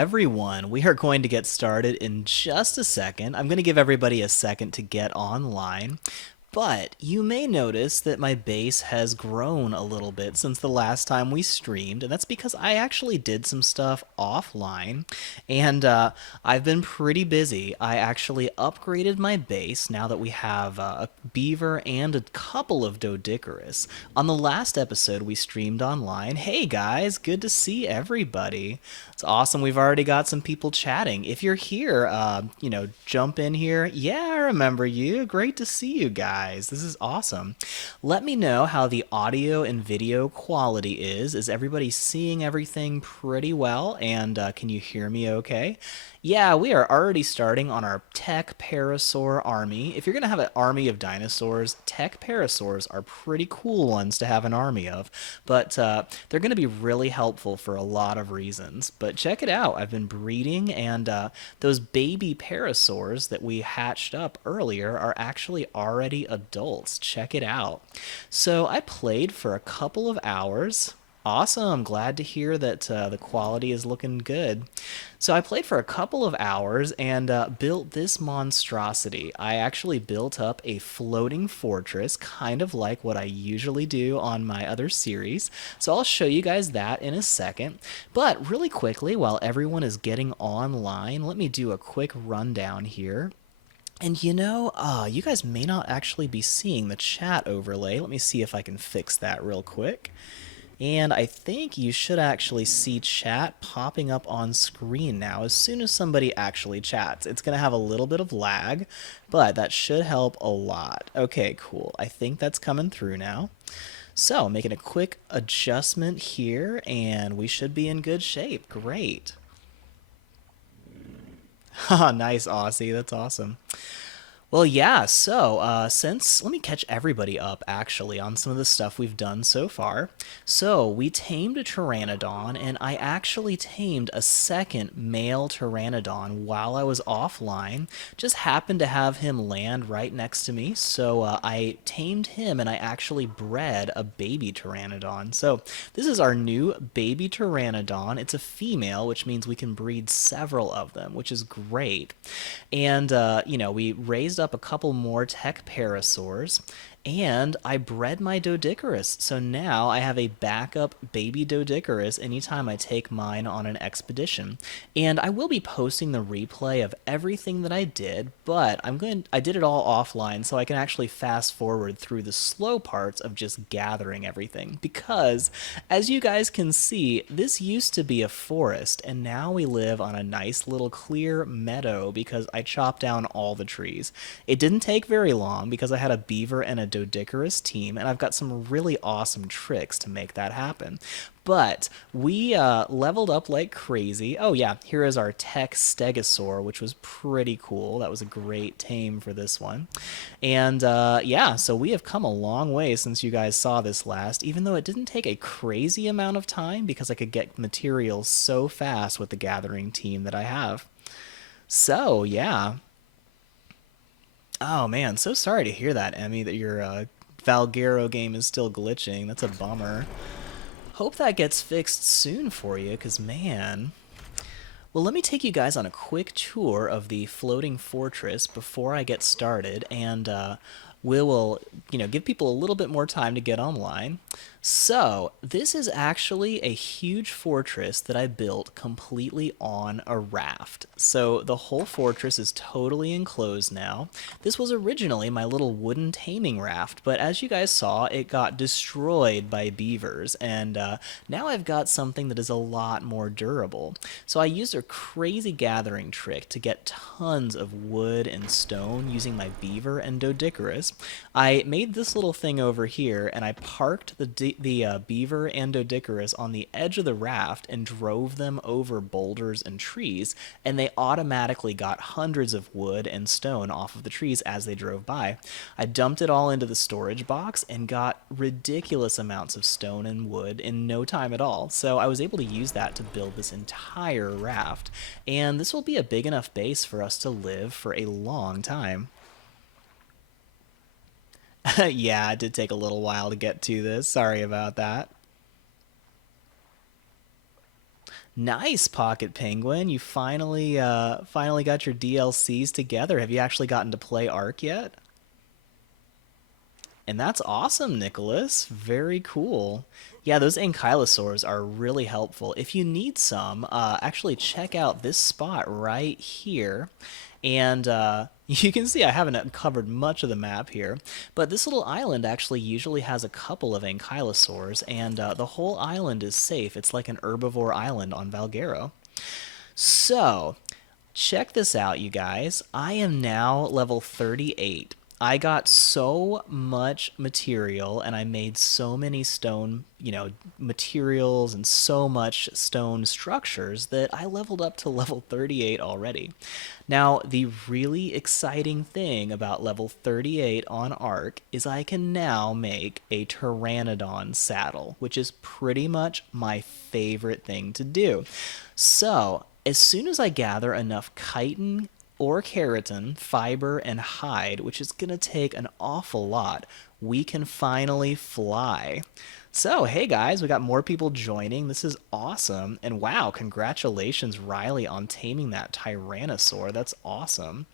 Everyone, we are going to get started in just a second. I'm going to give everybody a second to get online. But you may notice that my base has grown a little bit since the last time we streamed, and that's because I actually did some stuff offline, and I've been pretty busy. I actually upgraded my base now that we have a beaver and a couple of Doedicurus. On the last episode, we streamed online. Hey guys, good to see everybody. It's awesome. We've already got some people chatting. If you're here, jump in here. Yeah, I remember you. Great to see you guys. This is awesome. Let me know how the audio and video quality is. Is everybody seeing everything pretty well? And can you hear me okay? Yeah, we are already starting on our tech parasaur army. If you're going to have an army of dinosaurs, tech parasaurs are pretty cool ones to have an army of. But they're going to be really helpful for a lot of reasons. But check it out. I've been breeding, and those baby parasaurs that we hatched up earlier are actually already adults. Check it out. So I played for a couple of hours. Awesome. Glad to hear that the quality is looking good. So I played for a couple of hours and built this monstrosity. I actually built up a floating fortress, kind of like what I usually do on my other series. So I'll show you guys that in a second. But really quickly, while everyone is getting online, let me do a quick rundown here. And you guys may not actually be seeing the chat overlay. Let me see if I can fix that real quick. And I think you should actually see chat popping up on screen now as soon as somebody actually chats. It's going to have a little bit of lag, but that should help a lot. Okay, cool. I think that's coming through now. So, making a quick adjustment here, and we should be in good shape. Great. Haha, nice, Aussie. That's awesome. Well, yeah, so let me catch everybody up actually on some of the stuff we've done so far. So, we tamed a Pteranodon, and I actually tamed a second male Pteranodon while I was offline. Just happened to have him land right next to me, so I tamed him and I actually bred a baby Pteranodon. So, this is our new baby Pteranodon. It's a female, which means we can breed several of them, which is great. And, we raised up a couple more tech parasaurs, and I bred my Doedicurus. So now I have a backup baby Doedicurus anytime I take mine on an expedition. And I will be posting the replay of everything that I did, but I did it all offline so I can actually fast forward through the slow parts of just gathering everything. Because as you guys can see, this used to be a forest, and now we live on a nice little clear meadow because I chopped down all the trees. It didn't take very long because I had a beaver and a Doedicurus team, and I've got some really awesome tricks to make that happen. But we leveled up like crazy. Oh yeah, here is our tech stegosaur, which was pretty cool. That was a great tame for this one. And yeah, so we have come a long way since you guys saw this last, even though it didn't take a crazy amount of time because I could get materials so fast with the gathering team that I have. So yeah. Oh man, so sorry to hear that, Emmy, that your Valguero game is still glitching. That's a bummer. Hope that gets fixed soon for you, because man. Well, let me take you guys on a quick tour of the floating fortress before I get started, and we will, give people a little bit more time to get online. So, this is actually a huge fortress that I built completely on a raft. So, the whole fortress is totally enclosed now. This was originally my little wooden taming raft, but as you guys saw, it got destroyed by beavers, and now I've got something that is a lot more durable. So, I used a crazy gathering trick to get tons of wood and stone using my beaver and Doedicurus. I made this little thing over here, and I parked the beaver and Doedicurus on the edge of the raft and drove them over boulders and trees, and they automatically got hundreds of wood and stone off of the trees as they drove by. I dumped it all into the storage box and got ridiculous amounts of stone and wood in no time at all. So I was able to use that to build this entire raft, and this will be a big enough base for us to live for a long time. Yeah, it did take a little while to get to this. Sorry about that. Nice, Pocket Penguin. You finally got your DLCs together. Have you actually gotten to play Ark yet? And that's awesome, Nicholas. Very cool. Yeah, those ankylosaurs are really helpful. If you need some, actually check out this spot right here. And you can see I haven't covered much of the map here, but this little island actually usually has a couple of ankylosaurs, and the whole island is safe. It's like an herbivore island on Valguero. So, check this out, you guys. I am now level 38. I got so much material and I made so many stone, materials and so much stone structures that I leveled up to level 38 already. Now, the really exciting thing about level 38 on Ark is I can now make a Pteranodon saddle, which is pretty much my favorite thing to do. So, as soon as I gather enough chitin or keratin, fiber, and hide, which is going to take an awful lot, we can finally fly. So, hey guys, we got more people joining. This is awesome. And wow, congratulations, Riley, on taming that Tyrannosaur. That's awesome.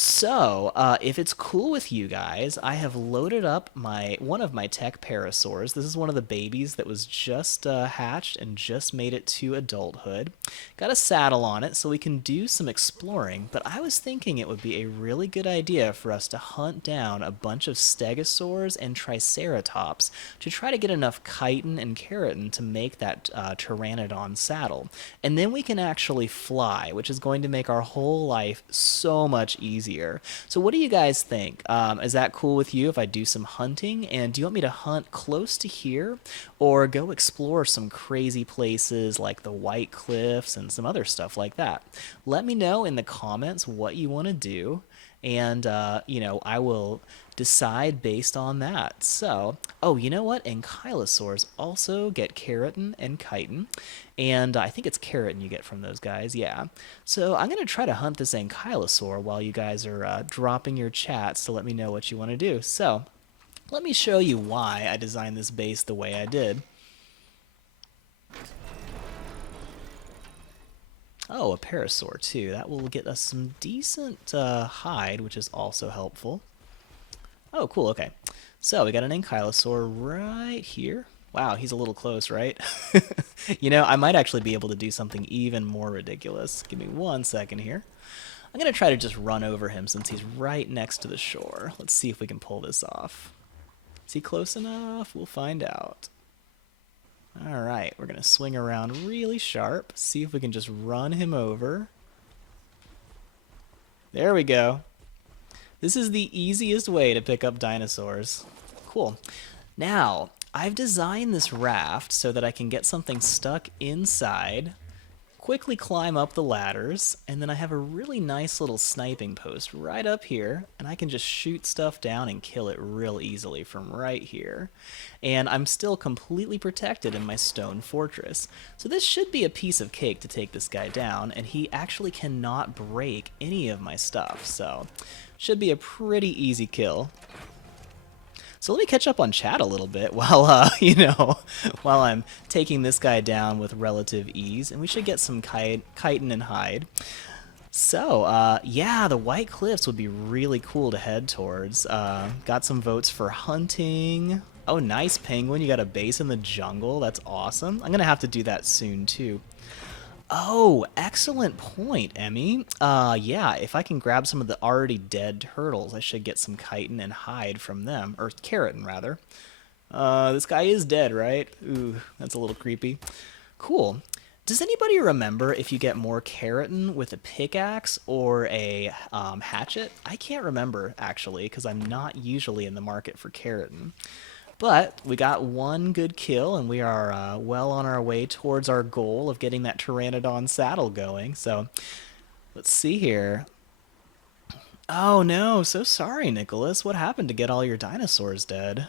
So, if it's cool with you guys, I have loaded up one of my tech parasaurs. This is one of the babies that was just hatched and just made it to adulthood. Got a saddle on it so we can do some exploring, but I was thinking it would be a really good idea for us to hunt down a bunch of stegosaurs and triceratops to try to get enough chitin and keratin to make that pteranodon saddle. And then we can actually fly, which is going to make our whole life so much easier. So what do you guys think? Is that cool with you if I do some hunting? And do you want me to hunt close to here or go explore some crazy places like the White Cliffs and some other stuff like that? Let me know in the comments what you want to do. And, I will decide based on that. So, oh, you know what? Ankylosaurs also get keratin and chitin. And I think it's keratin you get from those guys, yeah. So I'm going to try to hunt this ankylosaur while you guys are dropping your chats to let me know what you want to do. So let me show you why I designed this base the way I did. Oh, a parasaur too. That will get us some decent hide, which is also helpful. Oh, cool, okay. So we got an ankylosaur right here. Wow, he's a little close, right? I might actually be able to do something even more ridiculous. Give me 1 second here. I'm going to try to just run over him since he's right next to the shore. Let's see if we can pull this off. Is he close enough? We'll find out. Alright, we're going to swing around really sharp, see if we can just run him over. There we go. This is the easiest way to pick up dinosaurs. Cool. Now, I've designed this raft so that I can get something stuck inside, quickly climb up the ladders, and then I have a really nice little sniping post right up here, and I can just shoot stuff down and kill it real easily from right here. And I'm still completely protected in my stone fortress. So this should be a piece of cake to take this guy down, and he actually cannot break any of my stuff, so should be a pretty easy kill. So let me catch up on chat a little bit while, while I'm taking this guy down with relative ease. And we should get some chitin and hide. So, yeah, the White Cliffs would be really cool to head towards. Got some votes for hunting. Oh, nice, Penguin. You got a base in the jungle. That's awesome. I'm going to have to do that soon, too. Oh, excellent point, Emmy. Yeah, if I can grab some of the already dead turtles, I should get some chitin and hide from them. Or keratin, rather. This guy is dead, right? Ooh, that's a little creepy. Cool. Does anybody remember if you get more keratin with a pickaxe or a hatchet? I can't remember, actually, because I'm not usually in the market for keratin. But we got one good kill, and we are well on our way towards our goal of getting that Pteranodon saddle going. So let's see here. Oh no, so sorry, Nicholas. What happened to get all your dinosaurs dead?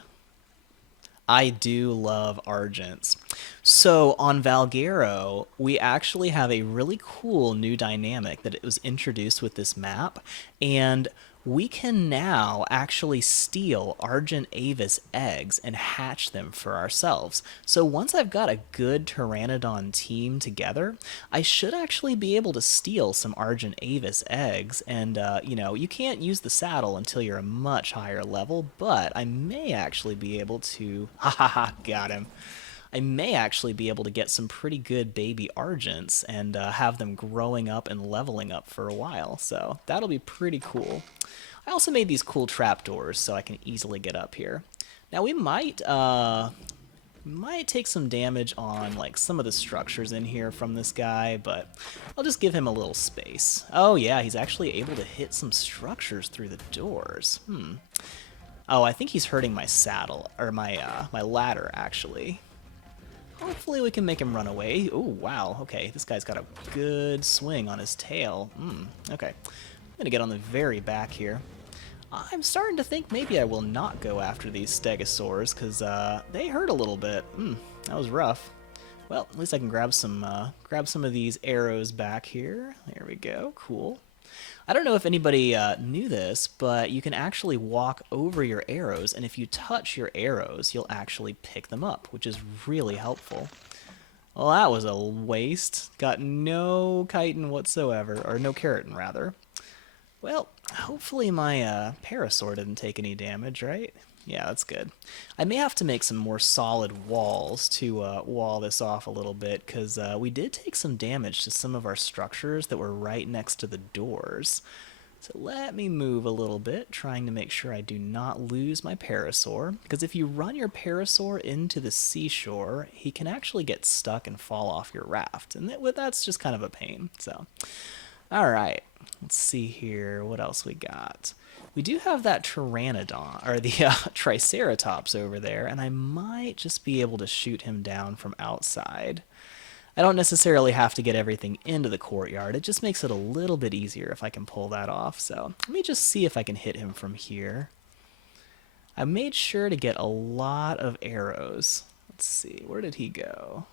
I do love Argents. So on Valguero, we actually have a really cool new dynamic that it was introduced with this map, and we can now actually steal Argent Avis eggs and hatch them for ourselves. So once I've got a good Pteranodon team together, I should actually be able to steal some Argent Avis eggs. And, you can't use the saddle until you're a much higher level, but I may actually be able to... Ha ha ha, got him. I may actually be able to get some pretty good baby Argents and have them growing up and leveling up for a while. So that'll be pretty cool. I also made these cool trapdoors so I can easily get up here. Now we might take some damage on like some of the structures in here from this guy, but I'll just give him a little space. Oh yeah, he's actually able to hit some structures through the doors. Oh, I think he's hurting my saddle, or my ladder actually. Hopefully we can make him run away. Oh, wow. Okay, this guy's got a good swing on his tail. Okay. I'm going to get on the very back here. I'm starting to think maybe I will not go after these stegosaurs, because they hurt a little bit. That was rough. Well, at least I can grab some of these arrows back here. There we go. Cool. I don't know if anybody knew this, but you can actually walk over your arrows, and if you touch your arrows, you'll actually pick them up, which is really helpful. Well, that was a waste. Got no chitin whatsoever, or no keratin, rather. Well, hopefully my parasaur didn't take any damage, right? Yeah, that's good. I may have to make some more solid walls to wall this off a little bit, because we did take some damage to some of our structures that were right next to the doors. So let me move a little bit, trying to make sure I do not lose my parasaur, because if you run your parasaur into the seashore, he can actually get stuck and fall off your raft, and that's just kind of a pain. So, all right, let's see here, what else we got. We do have that Pteranodon, or the Triceratops over there, and I might just be able to shoot him down from outside. I don't necessarily have to get everything into the courtyard. It just makes it a little bit easier if I can pull that off. So let me just see if I can hit him from here. I made sure to get a lot of arrows. Let's see, where did he go?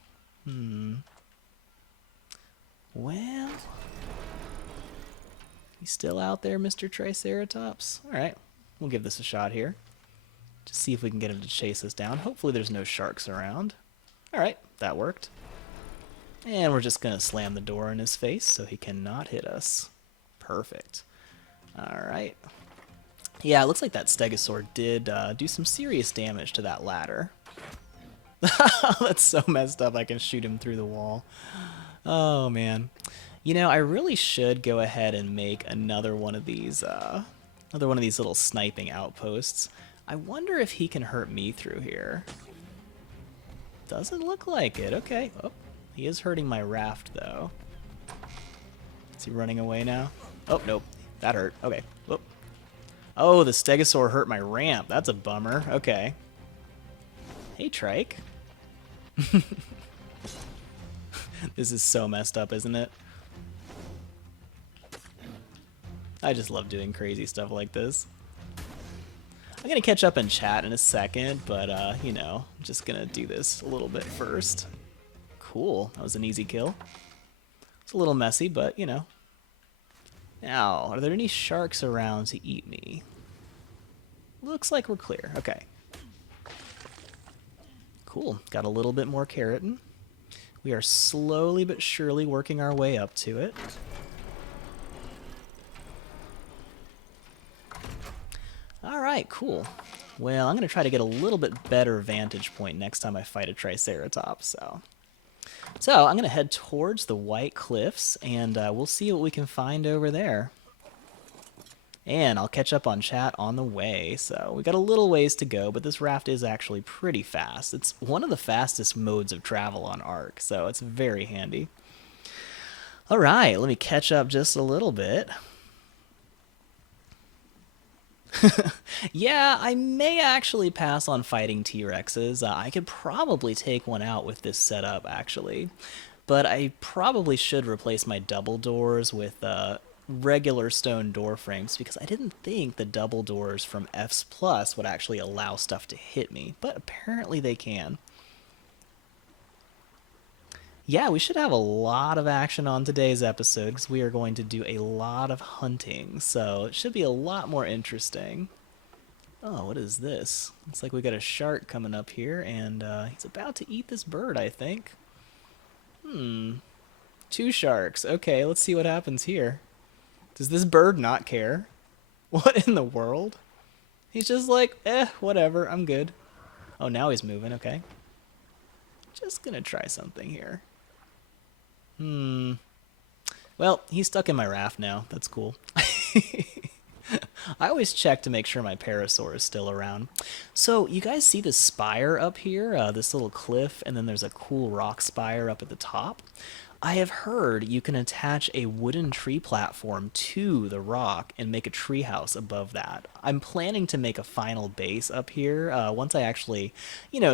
Well... You still out there, Mr. Triceratops? Alright, we'll give this a shot here. Just see if we can get him to chase us down. Hopefully there's no sharks around. Alright, that worked. And we're just going to slam the door in his face so he cannot hit us. Perfect. Alright. Yeah, it looks like that stegosaur did do some serious damage to that ladder. That's so messed up I can shoot him through the wall. Oh, man. You know, I really should go ahead and make another one of these little sniping outposts. I wonder if he can hurt me through here. Doesn't look like it. Okay. Oh, he is hurting my raft, though. Is he running away now? Oh, nope. That hurt. Okay. Whoop. Oh, the stegosaur hurt my ramp. That's a bummer. Okay. Hey, Trike. This is so messed up, isn't it? I just love doing crazy stuff like this. I'm gonna catch up and chat in a second, but I'm just gonna do this a little bit first. Cool, that was an easy kill. It's a little messy, but Now, are there any sharks around to eat me? Looks like we're clear. Okay. Cool, got a little bit more keratin. We are slowly but surely working our way up to it. Alright, cool. Well, I'm going to try to get a little bit better vantage point next time I fight a Triceratops. So I'm going to head towards the White Cliffs, and we'll see what we can find over there. And I'll catch up on chat on the way. So we got a little ways to go, but this raft is actually pretty fast. It's one of the fastest modes of travel on Ark, so it's very handy. Alright, let me catch up just a little bit. Yeah, I may actually pass on fighting T-Rexes. I could probably take one out with this setup, actually. But I probably should replace my double doors with regular stone door frames, because I didn't think the double doors from F's Plus would actually allow stuff to hit me, but apparently they can. Yeah, we should have a lot of action on today's episode because we are going to do a lot of hunting, so it should be a lot more interesting. Oh, what is this? Looks like we got a shark coming up here, and he's about to eat this bird, I think. Hmm, two sharks. Okay, let's see what happens here. Does this bird not care? What in the world? He's just like, whatever, I'm good. Oh, now he's moving, okay. Just gonna try something here. Hmm. Well, he's stuck in my raft now. That's cool. I always check to make sure my parasaur is still around. So, you guys see the spire up here? This little cliff, and then there's a cool rock spire up at the top. I have heard you can attach a wooden tree platform to the rock and make a tree house above that. I'm planning to make a final base up here. Once I actually,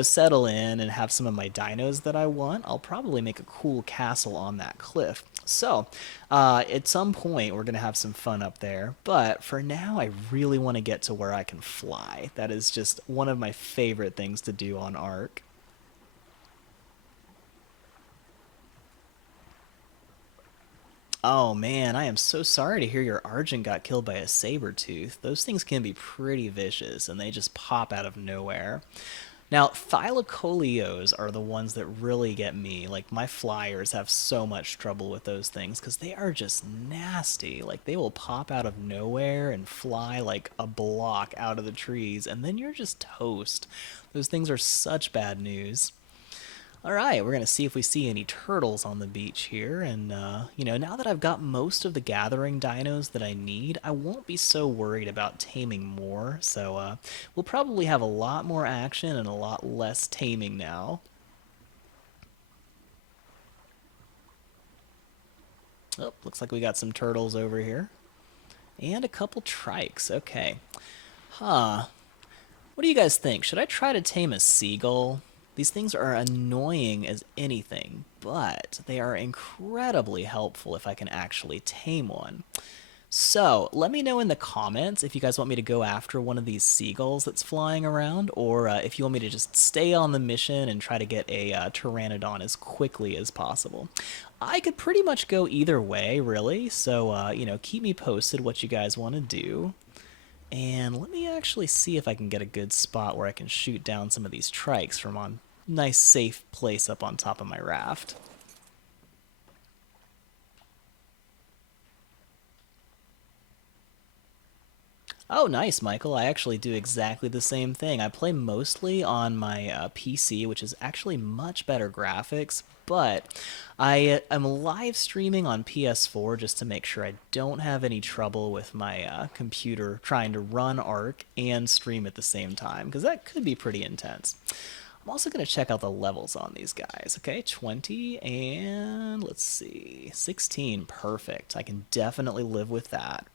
settle in and have some of my dinos that I want, I'll probably make a cool castle on that cliff. So, at some point, we're going to have some fun up there. But for now, I really want to get to where I can fly. That is just one of my favorite things to do on Ark. Oh man, I am so sorry to hear your Argent got killed by a saber tooth. Those things can be pretty vicious and they just pop out of nowhere. Now, thylacoleos are the ones that really get me. Like, my flyers have so much trouble with those things because they are just nasty. Like, they will pop out of nowhere and fly like a block out of the trees, and then you're just toast. Those things are such bad news. All right, we're going to see if we see any turtles on the beach here. And, now that I've got most of the gathering dinos that I need, I won't be so worried about taming more. So we'll probably have a lot more action and a lot less taming now. Oh, looks like we got some turtles over here. And a couple trikes. Okay. Huh. What do you guys think? Should I try to tame a seagull? These things are annoying as anything, but they are incredibly helpful if I can actually tame one. So, let me know in the comments if you guys want me to go after one of these seagulls that's flying around, or if you want me to just stay on the mission and try to get a Pteranodon as quickly as possible. I could pretty much go either way, really, so, keep me posted what you guys want to do. And let me actually see if I can get a good spot where I can shoot down some of these trikes from on nice safe place up on top of my raft. Oh, nice, Michael. I actually do exactly the same thing. I play mostly on my PC, which is actually much better graphics, but I am live streaming on PS4 just to make sure I don't have any trouble with my computer trying to run Ark and stream at the same time, because that could be pretty intense. I'm also going to check out the levels on these guys. Okay, 20 and let's see, 16. Perfect. I can definitely live with that.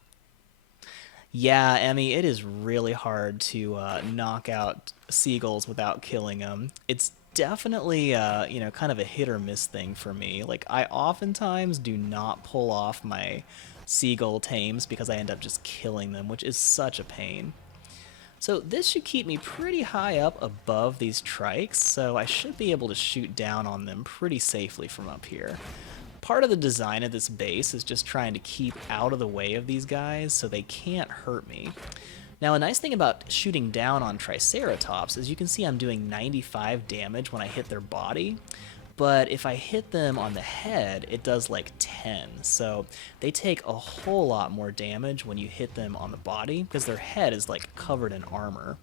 Yeah, Emmy, it is really hard to knock out seagulls without killing them. It's definitely, kind of a hit or miss thing for me. Like, I oftentimes do not pull off my seagull tames because I end up just killing them, which is such a pain. So this should keep me pretty high up above these trikes, so I should be able to shoot down on them pretty safely from up here. Part of the design of this base is just trying to keep out of the way of these guys so they can't hurt me. Now, a nice thing about shooting down on Triceratops is you can see I'm doing 95 damage when I hit their body, but if I hit them on the head, it does like 10. So they take a whole lot more damage when you hit them on the body because their head is like covered in armor.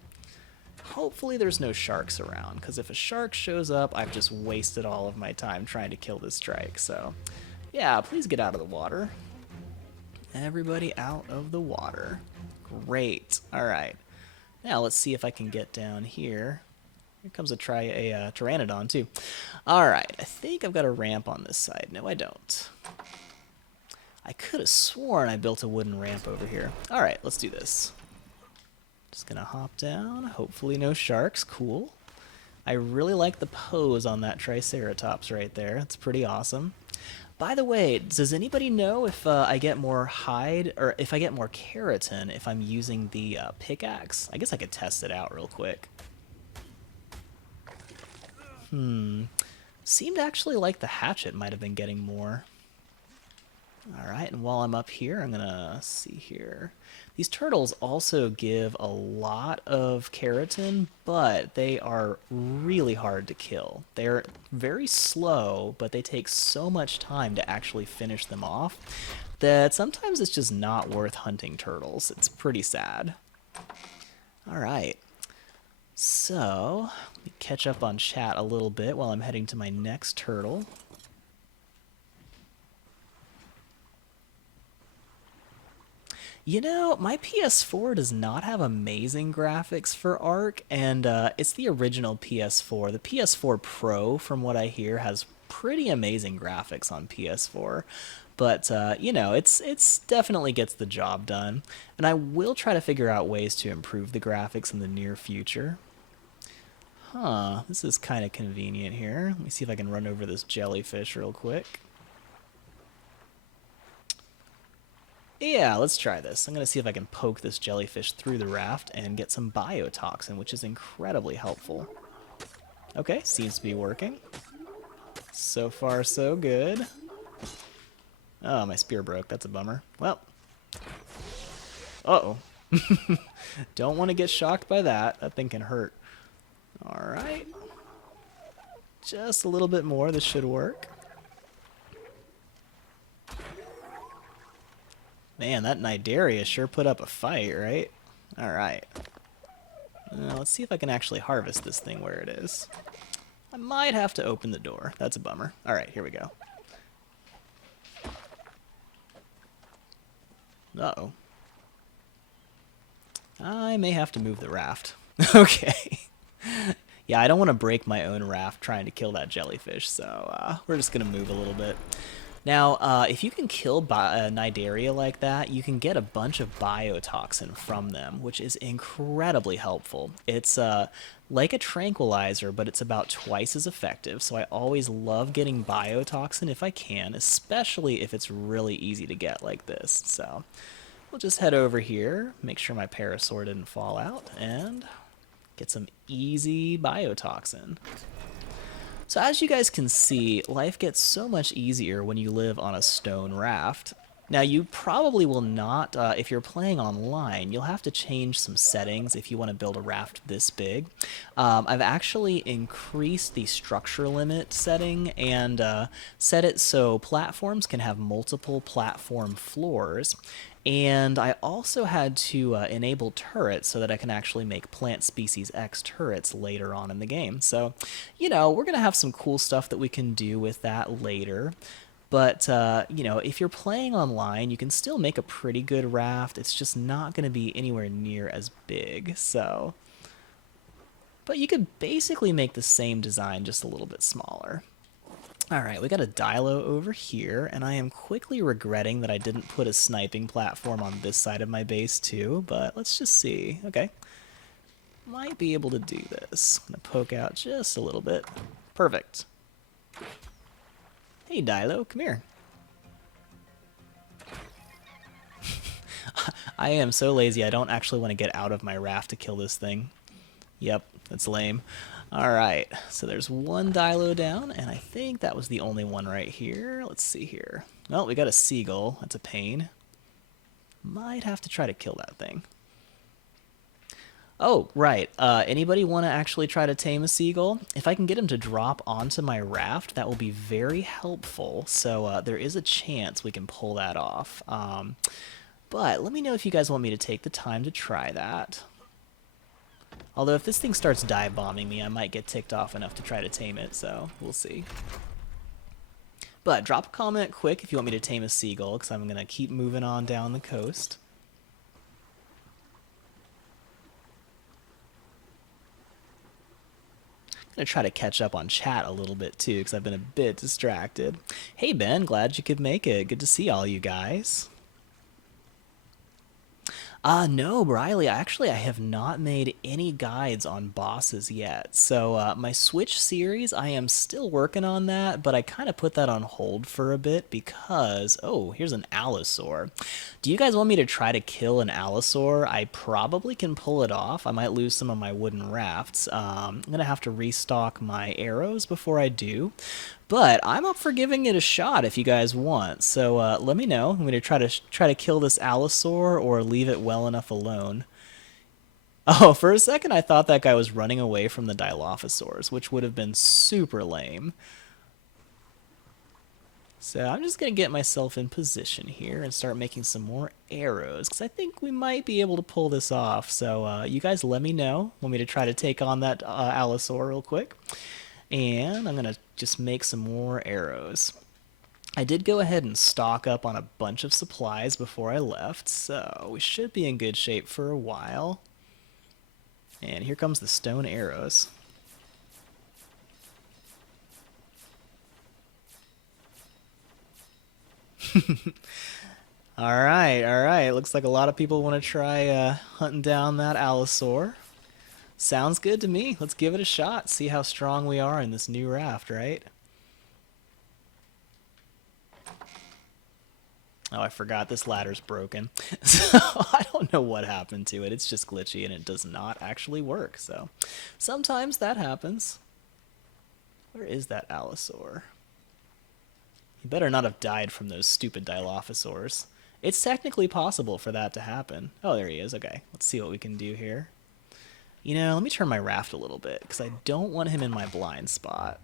Hopefully there's no sharks around, because if a shark shows up, I've just wasted all of my time trying to kill this trike. So, yeah, please get out of the water. Everybody out of the water. Great. All right. Now let's see if I can get down here. Here comes a Pteranodon, too. All right. I think I've got a ramp on this side. No, I don't. I could have sworn I built a wooden ramp over here. All right, let's do this. Just gonna hop down. Hopefully no sharks. Cool. I really like the pose on that Triceratops right there. It's pretty awesome. By the way, does anybody know if I get more hide, or if I get more keratin if I'm using the pickaxe? I guess I could test it out real quick. Seemed actually like the hatchet might have been getting more. Alright, and while I'm up here, I'm gonna see here. These turtles also give a lot of keratin, but they are really hard to kill. They're very slow, but they take so much time to actually finish them off that sometimes it's just not worth hunting turtles. It's pretty sad. Alright, so let me catch up on chat a little bit while I'm heading to my next turtle. You know, my PS4 does not have amazing graphics for Ark, and it's the original PS4. The PS4 Pro, from what I hear, has pretty amazing graphics on PS4. But, you know, it's definitely gets the job done. And I will try to figure out ways to improve the graphics in the near future. Huh, this is kind of convenient here. Let me see if I can run over this jellyfish real quick. Yeah, let's try this. I'm going to see if I can poke this jellyfish through the raft and get some biotoxin, which is incredibly helpful. Okay, seems to be working. So far, so good. Oh, my spear broke. That's a bummer. Well. Uh-oh. Don't want to get shocked by that. That thing can hurt. Alright. Just a little bit more. This should work. Man, that Cnidaria sure put up a fight, right? Alright. Let's see if I can actually harvest this thing where it is. I might have to open the door. That's a bummer. Alright, here we go. Uh-oh. I may have to move the raft. Okay. Yeah, I don't want to break my own raft trying to kill that jellyfish, so we're just going to move a little bit. Now, if you can kill Cnidaria like that, you can get a bunch of biotoxin from them, which is incredibly helpful. It's like a tranquilizer, but it's about twice as effective, so I always love getting biotoxin if I can, especially if it's really easy to get like this. So we'll just head over here, make sure my parasaur didn't fall out, and get some easy biotoxin. So as you guys can see, life gets so much easier when you live on a stone raft. Now you probably will not, if you're playing online, you'll have to change some settings if you want to build a raft this big. I've actually increased the structure limit setting and set it so platforms can have multiple platform floors. And I also had to enable turrets so that I can actually make Plant Species X turrets later on in the game. So, you know, we're going to have some cool stuff that we can do with that later. But, you know, if you're playing online, you can still make a pretty good raft. It's just not going to be anywhere near as big, so. But you could basically make the same design just a little bit smaller. Alright, we got a dilo over here, and I am quickly regretting that I didn't put a sniping platform on this side of my base too, but let's just see. Okay. Might be able to do this. I'm going to poke out just a little bit. Perfect. Hey Dilo, come here. I am so lazy, I don't actually want to get out of my raft to kill this thing. Yep, that's lame. Alright, so there's one Dilo down, and I think that was the only one right here. Let's see here. Well, we got a seagull. That's a pain. Might have to try to kill that thing. Oh, right. Anybody want to actually try to tame a seagull? If I can get him to drop onto my raft, that will be very helpful. So there is a chance we can pull that off. But let me know if you guys want me to take the time to try that. Although if this thing starts dive bombing me, I might get ticked off enough to try to tame it, so we'll see. But drop a comment quick if you want me to tame a seagull, because I'm going to keep moving on down the coast. I'm going to try to catch up on chat a little bit too, because I've been a bit distracted. Hey Ben, glad you could make it. Good to see all you guys. No, Riley, actually, I have not made any guides on bosses yet. So, my Switch series, I am still working on that, but I kind of put that on hold for a bit because, oh, here's an Allosaur. Do you guys want me to try to kill an Allosaur? I probably can pull it off. I might lose some of my wooden rafts. I'm going to have to restock my arrows before I do. But I'm up for giving it a shot if you guys want. So let me know. I'm going to try to kill this Allosaur or leave it well enough alone. Oh, for a second I thought that guy was running away from the Dilophosaurs, which would have been super lame. So I'm just going to get myself in position here and start making some more arrows, because I think we might be able to pull this off. So you guys let me know. Want me to try to take on that Allosaur real quick? And I'm going to just make some more arrows. I did go ahead and stock up on a bunch of supplies before I left, so we should be in good shape for a while. And here comes the stone arrows. Alright. Looks like a lot of people want to try hunting down that Allosaur. Sounds good to me. Let's give it a shot. See how strong we are in this new raft, right? Oh, I forgot this ladder's broken. So I don't know what happened to it. It's just glitchy and it does not actually work. So sometimes that happens. Where is that Allosaur? He better not have died from those stupid Dilophosaurs. It's technically possible for that to happen. Oh, there he is. Okay, let's see what we can do here. You know, let me turn my raft a little bit, because I don't want him in my blind spot.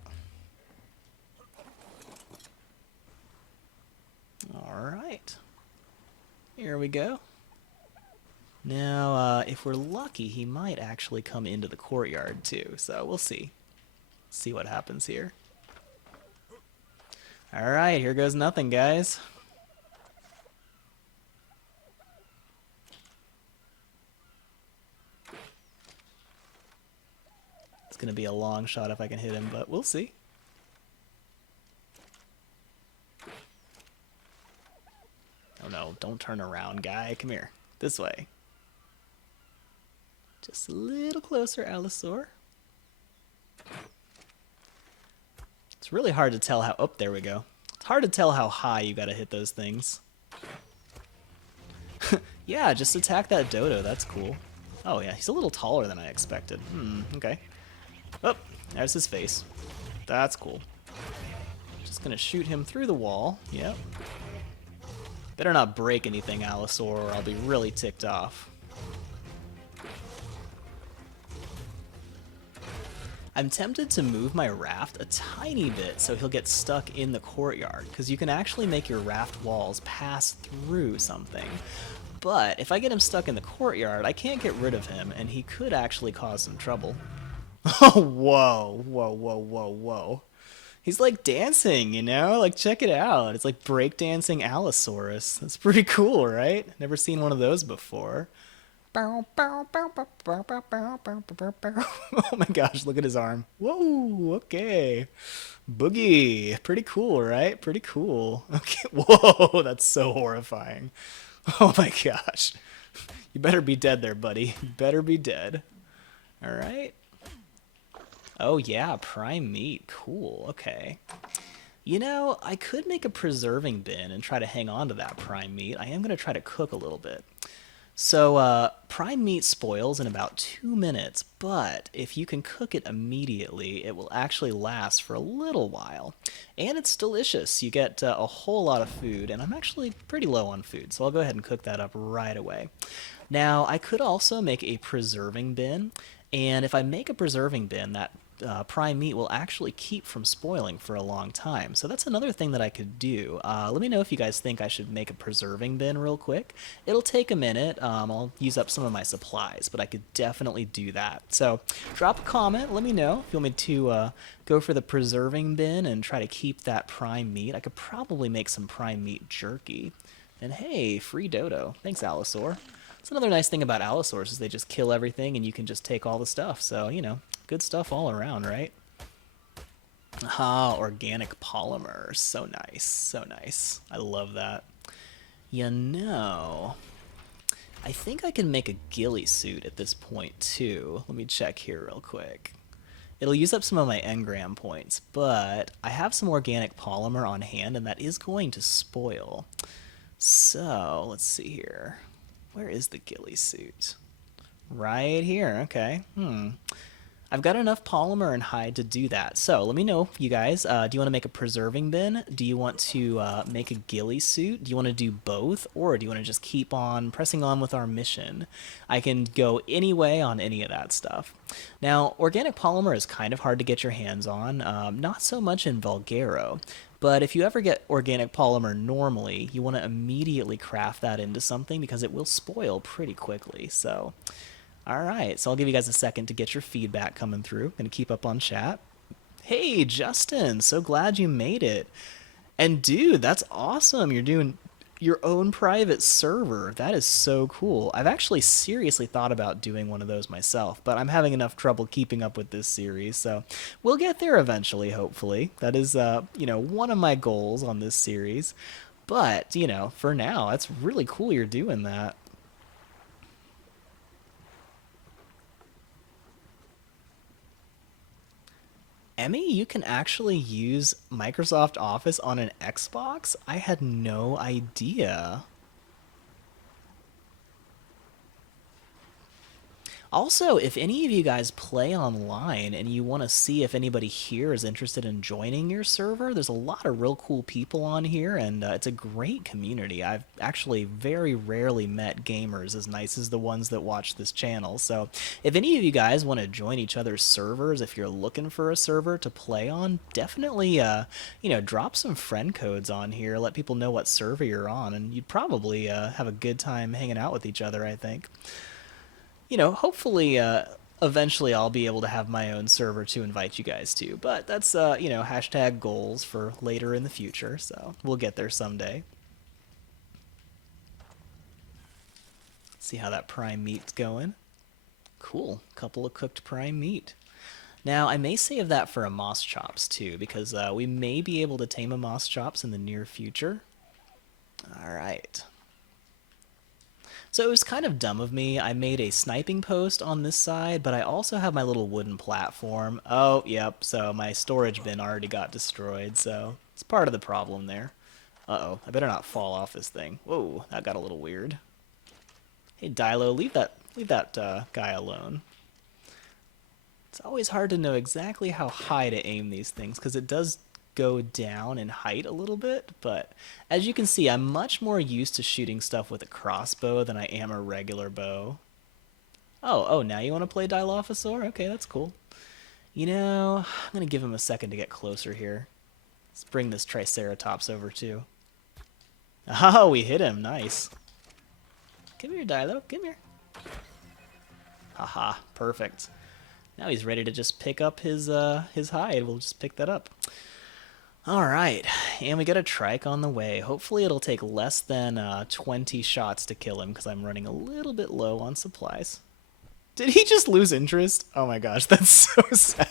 Alright. Here we go. Now, if we're lucky, he might actually come into the courtyard, too. So, we'll see. See what happens here. Alright, here goes nothing, guys. It's going to be a long shot if I can hit him, but we'll see. Oh no, don't turn around, guy. Come here. This way. Just a little closer, Allosaur. It's really hard to tell how... Oh, there we go. It's hard to tell how high you gotta hit those things. Yeah, just attack that dodo. That's cool. Oh yeah, he's a little taller than I expected. Okay. Oh, there's his face. That's cool. Just gonna shoot him through the wall. Yep. Better not break anything, Allosaur, or I'll be really ticked off. I'm tempted to move my raft a tiny bit so he'll get stuck in the courtyard, because you can actually make your raft walls pass through something. But if I get him stuck in the courtyard, I can't get rid of him, and he could actually cause some trouble. Oh, whoa. He's like dancing, you know? Like, check it out. It's like breakdancing Allosaurus. That's pretty cool, right? Never seen one of those before. Oh my gosh, look at his arm. Whoa, okay. Boogie. Pretty cool, right? Pretty cool. Okay, whoa, that's so horrifying. Oh my gosh. You better be dead there, buddy. You better be dead. Alright. Oh yeah, prime meat. Cool, okay. You know, I could make a preserving bin and try to hang on to that prime meat. I am going to try to cook a little bit. So, prime meat spoils in about 2 minutes, but if you can cook it immediately, it will actually last for a little while. And it's delicious. You get a whole lot of food, and I'm actually pretty low on food, so I'll go ahead and cook that up right away. Now, I could also make a preserving bin, and if I make a preserving bin, that prime meat will actually keep from spoiling for a long time. So that's another thing that I could do. Let me know if you guys think I should make a preserving bin real quick. It'll take a minute. I'll use up some of my supplies, but I could definitely do that. So drop a comment. Let me know if you want me to go for the preserving bin and try to keep that prime meat. I could probably make some prime meat jerky. And hey, free dodo. Thanks, Allosaur. That's another nice thing about Allosaurs is they just kill everything and you can just take all the stuff. So, you know, good stuff all around, right? Ah, organic polymers. So nice. So nice. I love that. You know, I think I can make a ghillie suit at this point too. Let me check here real quick. It'll use up some of my engram points, but I have some organic polymer on hand and that is going to spoil. So, let's see here. Where is the ghillie suit? Right here, okay. I've got enough polymer and hide to do that. So let me know, you guys. Do you want to make a preserving bin? Do you want to make a ghillie suit? Do you want to do both? Or do you want to just keep on pressing on with our mission? I can go any way on any of that stuff. Now, organic polymer is kind of hard to get your hands on. Not so much in Valguero. But if you ever get organic polymer normally, you want to immediately craft that into something because it will spoil pretty quickly. So... Alright, so I'll give you guys a second to get your feedback coming through. Gonna keep up on chat. Hey, Justin, so glad you made it. And dude, that's awesome. You're doing your own private server. That is so cool. I've actually seriously thought about doing one of those myself, but I'm having enough trouble keeping up with this series, so we'll get there eventually, hopefully. That is, one of my goals on this series. But, for now, it's really cool you're doing that. Emmy, you can actually use Microsoft Office on an Xbox? I had no idea. Also, if any of you guys play online and you want to see if anybody here is interested in joining your server, there's a lot of real cool people on here, and it's a great community. I've actually very rarely met gamers as nice as the ones that watch this channel. So if any of you guys want to join each other's servers, if you're looking for a server to play on, definitely, drop some friend codes on here, let people know what server you're on, and you'd probably have a good time hanging out with each other, I think. Hopefully, eventually I'll be able to have my own server to invite you guys to. But that's, hashtag goals for later in the future, so we'll get there someday. See how that prime meat's going. Cool, couple of cooked prime meat. Now, I may save that for a Moschops too, because we may be able to tame a Moschops in the near future. Alright. So it was kind of dumb of me. I made a sniping post on this side, but I also have my little wooden platform. Oh, yep, so my storage bin already got destroyed, so it's part of the problem there. Uh-oh, I better not fall off this thing. Whoa, that got a little weird. Hey, Dilo, leave that guy alone. It's always hard to know exactly how high to aim these things, because it does go down in height a little bit, but as you can see, I'm much more used to shooting stuff with a crossbow than I am a regular bow. Oh, now you want to play Dilophosaur? Okay, that's cool. I'm going to give him a second to get closer here. Let's bring this Triceratops over too. Oh, we hit him. Nice. Come here, Dilo. Come here. Haha, perfect. Now he's ready to just pick up his hide. We'll just pick that up. Alright, and we got a trike on the way. Hopefully it'll take less than 20 shots to kill him, because I'm running a little bit low on supplies. Did he just lose interest? Oh my gosh, that's so sad.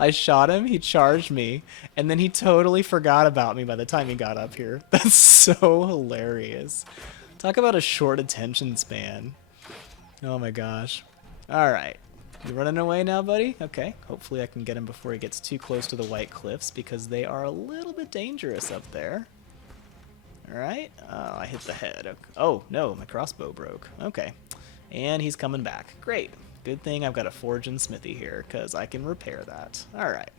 I shot him, he charged me, and then he totally forgot about me by the time he got up here. That's so hilarious. Talk about a short attention span. Oh my gosh. Alright. You running away now, buddy? Okay, hopefully I can get him before he gets too close to the White Cliffs, because they are a little bit dangerous up there. Alright, oh, I hit the head. Okay. Oh, no, my crossbow broke. Okay, and he's coming back. Great. Good thing I've got a forge and smithy here, because I can repair that. Alright.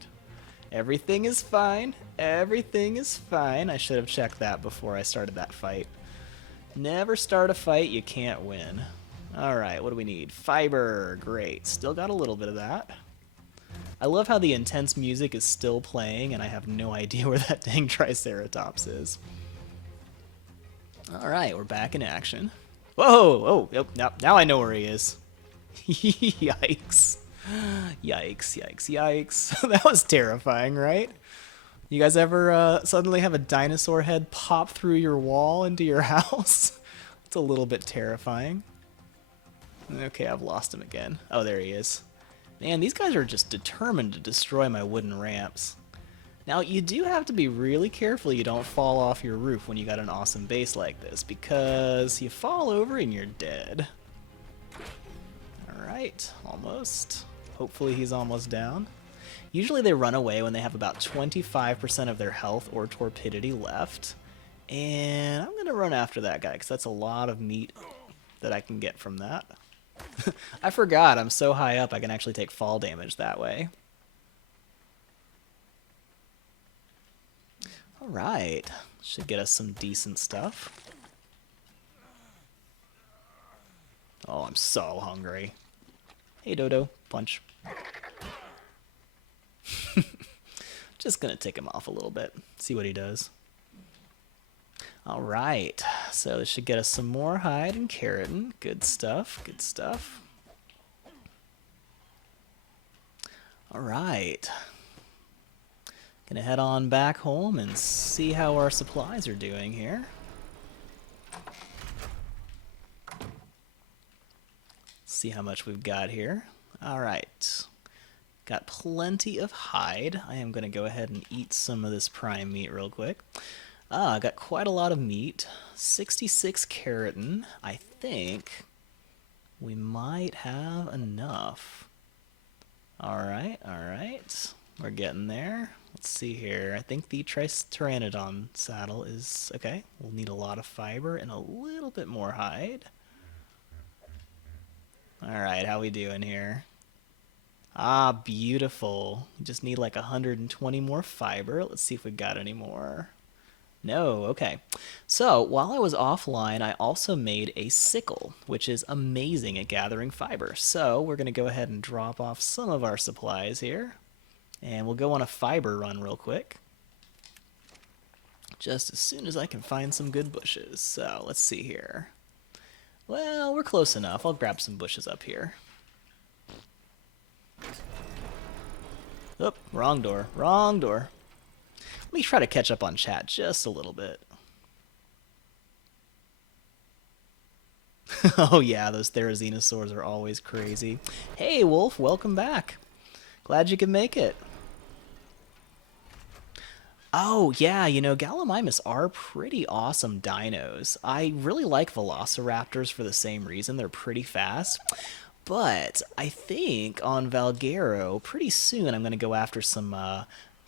Everything is fine. Everything is fine. I should have checked that before I started that fight. Never start a fight you can't win. Alright, what do we need? Fiber, great. Still got a little bit of that. I love how the intense music is still playing, and I have no idea where that dang Triceratops is. Alright, we're back in action. Whoa! Oh, yep, now I know where he is. Yikes. Yikes, yikes, yikes. That was terrifying, right? You guys ever suddenly have a dinosaur head pop through your wall into your house? It's a little bit terrifying. Okay, I've lost him again. Oh, there he is. Man, these guys are just determined to destroy my wooden ramps. Now, you do have to be really careful you don't fall off your roof when you got an awesome base like this, because you fall over and you're dead. Alright, almost. Hopefully he's almost down. Usually they run away when they have about 25% of their health or torpidity left. And I'm going to run after that guy, because that's a lot of meat that I can get from that. I forgot, I'm so high up I can actually take fall damage that way. Alright, should get us some decent stuff. Oh, I'm so hungry. Hey, Dodo, punch. Just gonna tick him off a little bit, see what he does. Alright, so this should get us some more hide and keratin. Good stuff, good stuff. Alright. Gonna head on back home and see how our supplies are doing here. See how much we've got here. Alright. Got plenty of hide. I am going to go ahead and eat some of this prime meat real quick. I got quite a lot of meat. 66 keratin. I think we might have enough. Alright, alright. We're getting there. Let's see here. I think the Pteranodon saddle is... okay, we'll need a lot of fiber and a little bit more hide. Alright, how we doing here? Ah, beautiful. We just need like 120 more fiber. Let's see if we got any more. No, okay. So, while I was offline, I also made a sickle, which is amazing at gathering fiber. So, we're going to go ahead and drop off some of our supplies here. And we'll go on a fiber run real quick. Just as soon as I can find some good bushes. So, let's see here. Well, we're close enough. I'll grab some bushes up here. Oop, wrong door, wrong door. Let me try to catch up on chat just a little bit. Oh yeah, those Therizinosaurs are always crazy. Hey Wolf, welcome back. Glad you could make it. Oh yeah, you know, Gallimimus are pretty awesome dinos. I really like Velociraptors for the same reason. They're pretty fast. But I think on Valguero, pretty soon I'm going to go after some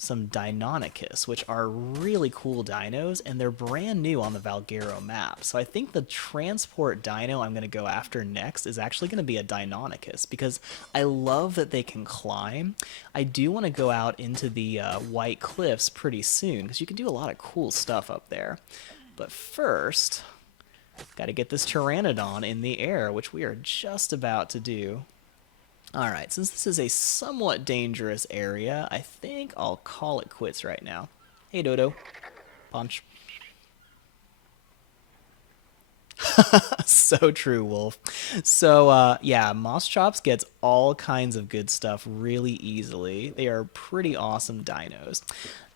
Deinonychus, which are really cool dinos, and they're brand new on the Valguero map. So I think the transport dino I'm going to go after next is actually going to be a Deinonychus, because I love that they can climb. I do want to go out into the White Cliffs pretty soon, because you can do a lot of cool stuff up there. But first... got to get this Pteranodon in the air, which we are just about to do. Alright, since this is a somewhat dangerous area, I think I'll call it quits right now. Hey, Dodo. Punch. So true, Wolf. So, yeah, Moschops gets all kinds of good stuff really easily. They are pretty awesome dinos.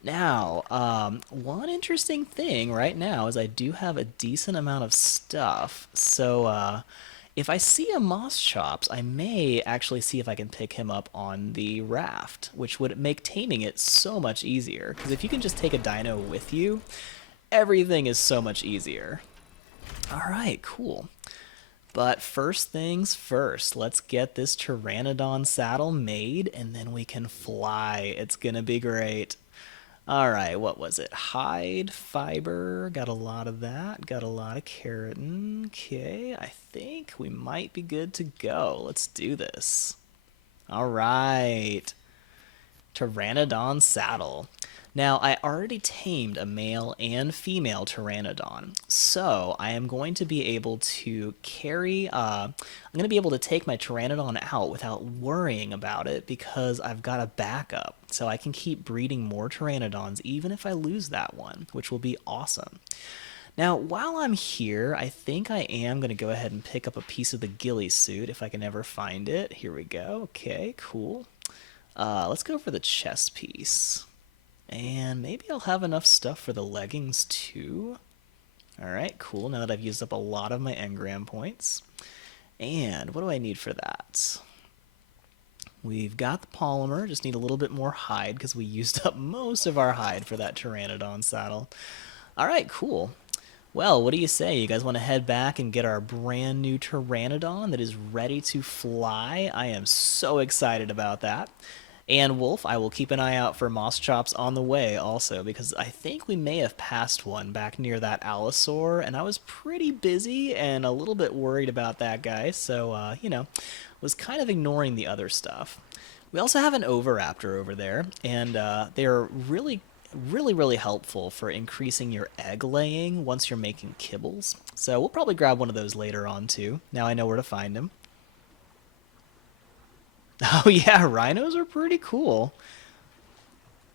Now, one interesting thing right now is I do have a decent amount of stuff. So, if I see a Moschops, I may actually see if I can pick him up on the Raft, which would make taming it so much easier. Because if you can just take a dino with you, everything is so much easier. Alright, cool. But first things first, let's get this Pteranodon saddle made, and then we can fly. It's gonna be great. Alright, what was it? Hide, fiber, got a lot of that, got a lot of keratin. Okay, I think we might be good to go. Let's do this. Alright. Pteranodon saddle. Now, I already tamed a male and female Pteranodon, so I am going to be able to carry, I'm going to be able to take my Pteranodon out without worrying about it because I've got a backup, so I can keep breeding more Pteranodons even if I lose that one, which will be awesome. Now, while I'm here, I think I am going to go ahead and pick up a piece of the ghillie suit if I can ever find it. Here we go. Okay, cool. Let's go for the chest piece. And maybe I'll have enough stuff for the leggings too. Alright, cool. Now that I've used up a lot of my engram points. And what do I need for that? We've got the polymer, just need a little bit more hide because we used up most of our hide for that Pteranodon saddle. Alright, cool. Well, what do you say? You guys want to head back and get our brand new Pteranodon that is ready to fly? I am so excited about that. And Wolf, I will keep an eye out for Moschops on the way also, because I think we may have passed one back near that Allosaur, and I was pretty busy and a little bit worried about that guy, so, you know, was kind of ignoring the other stuff. We also have an Oviraptor over there, and they're really helpful for increasing your egg laying once you're making kibbles. So we'll probably grab one of those later on too. Now I know where to find him. Oh yeah, rhinos are pretty cool.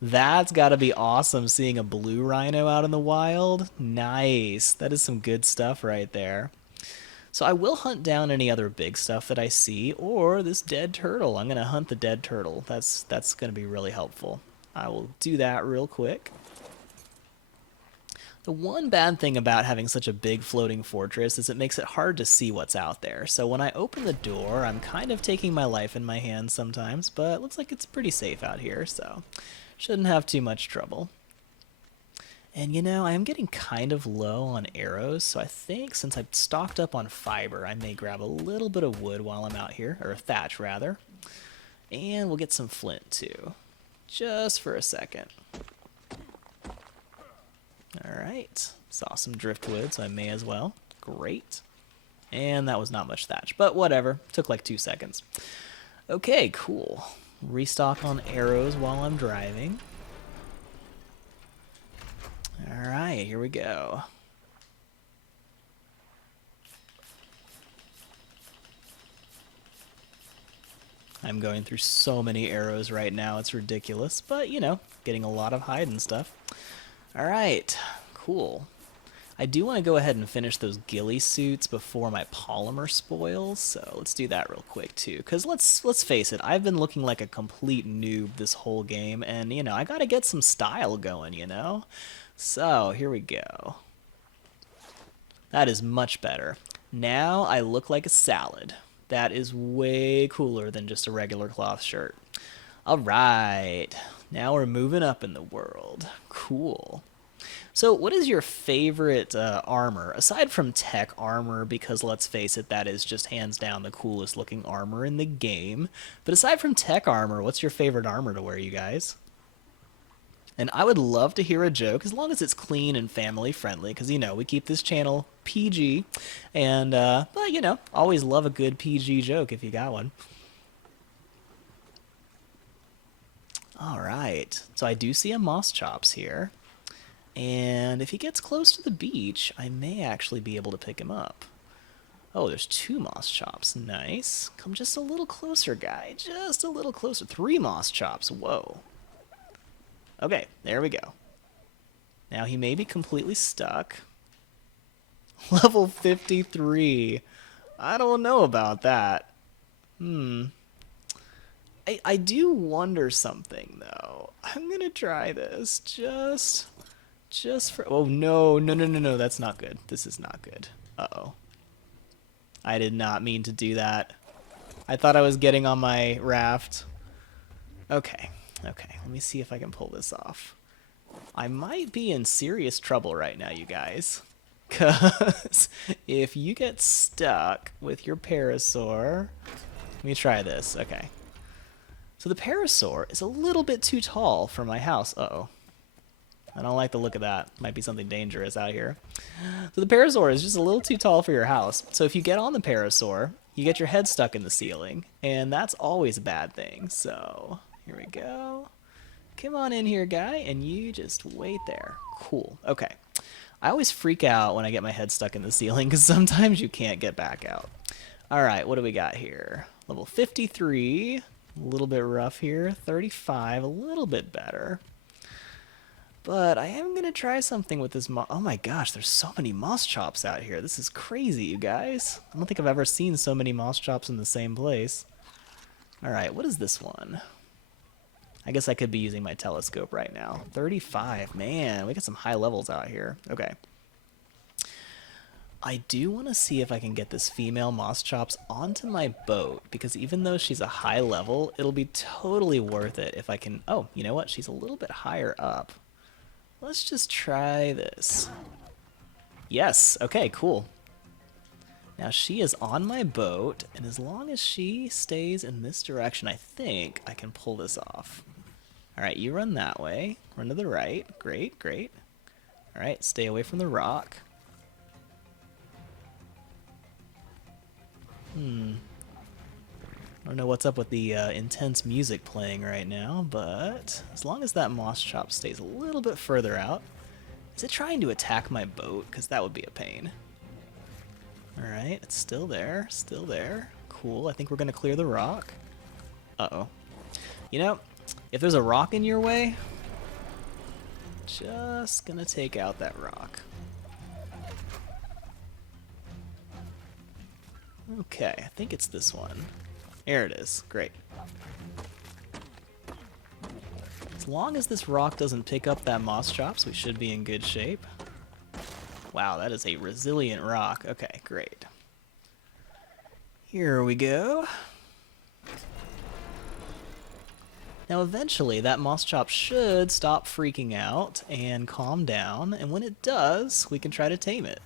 That's got to be awesome seeing a blue rhino out in the wild. Nice. That is some good stuff right there. So I will hunt down any other big stuff that I see, or this dead turtle. I'm going to hunt the dead turtle. That's going to be really helpful. I will do that real quick. The one bad thing about having such a big floating fortress is it makes it hard to see what's out there. So when I open the door, I'm kind of taking my life in my hands sometimes, but it looks like it's pretty safe out here, so shouldn't have too much trouble. And you know, I am getting kind of low on arrows, so I think since I've stocked up on fiber, I may grab a little bit of wood while I'm out here, or thatch rather. And we'll get some flint too, just for a second. Alright, saw some driftwood, so I may as well. Great. And that was not much thatch, but whatever, took like 2 seconds. Okay, cool. Restock on arrows while I'm driving. Alright, here we go. I'm going through so many arrows right now, it's ridiculous, but you know, getting a lot of hide and stuff. Alright, cool. I do want to go ahead and finish those ghillie suits before my polymer spoils, so let's do that real quick too. Because let's face it, I've been looking like a complete noob this whole game, and you know, I gotta get some style going, you know? So, here we go. That is much better. Now I look like a salad. That is way cooler than just a regular cloth shirt. Alright, now we're moving up in the world. Cool. So what is your favorite armor, aside from tech armor, because let's face it, that is just hands down the coolest looking armor in the game. But aside from tech armor, what's your favorite armor to wear, you guys? And I would love to hear a joke, as long as it's clean and family friendly, because, you know, we keep this channel PG. And, but, you know, always love a good PG joke if you got one. Alright, so I do see a Moschops here. And if he gets close to the beach, I may actually be able to pick him up. Oh, there's 2 Moschops. Nice. Come just a little closer, guy. Just a little closer. 3 Moschops. Whoa. Okay, there we go. Now he may be completely stuck. Level 53. I don't know about that. I do wonder something, though. I'm gonna try this. Just for... Oh, no. That's not good. This is not good. Uh-oh. I did not mean to do that. I thought I was getting on my raft. Okay. Let me see if I can pull this off. I might be in serious trouble right now, you guys. Because if you get stuck with your parasaur... Let me try this. Okay. So the parasaur is a little bit too tall for my house. Uh-oh. I don't like the look of that. Might be something dangerous out here. So the parasaur is just a little too tall for your house. So if you get on the parasaur, you get your head stuck in the ceiling. And that's always a bad thing. So here we go. Come on in here, guy. And you just wait there. Cool. Okay. I always freak out when I get my head stuck in the ceiling because sometimes you can't get back out. All right. What do we got here? Level 53. A little bit rough here. 35. A little bit better. But I am going to try something with this Oh my gosh, there's so many Moschops out here. This is crazy, you guys. I don't think I've ever seen so many Moschops in the same place. Alright, what is this one? I guess I could be using my telescope right now. 35, man, we got some high levels out here. Okay. I do want to see if I can get this female Moschops onto my boat, because even though she's a high level, it'll be totally worth it if I can... Oh, you know what? She's a little bit higher up. Let's just try this. Yes, okay, cool. Now she is on my boat, and as long as she stays in this direction, I think I can pull this off. Alright, you run that way. Run to the right. Great, great. Alright, stay away from the rock. I don't know what's up with the intense music playing right now, but as long as that Moschop stays a little bit further out. Is it trying to attack my boat? Because that would be a pain. Alright, it's still there, still there. Cool, I think we're going to clear the rock. Uh-oh. You know, if there's a rock in your way, just going to take out that rock. Okay, I think it's this one. There it is. Great. As long as this rock doesn't pick up that Moschops, we should be in good shape. Wow, that is a resilient rock. Okay, great. Here we go. Now eventually that Moschop should stop freaking out and calm down, and when it does, we can try to tame it.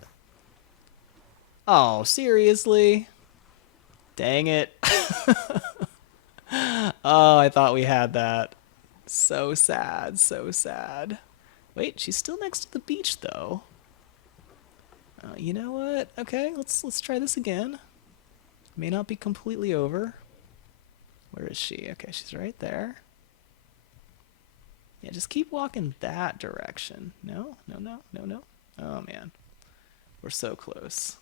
Oh, seriously? Dang it. Oh, I thought we had that. So sad, so sad. Wait, she's still next to the beach though. You know what? Okay, let's try this again. May not be completely over. Where is she? Okay, she's right there. Yeah, just keep walking that direction. No, no, no, no, no. Oh man. We're so close.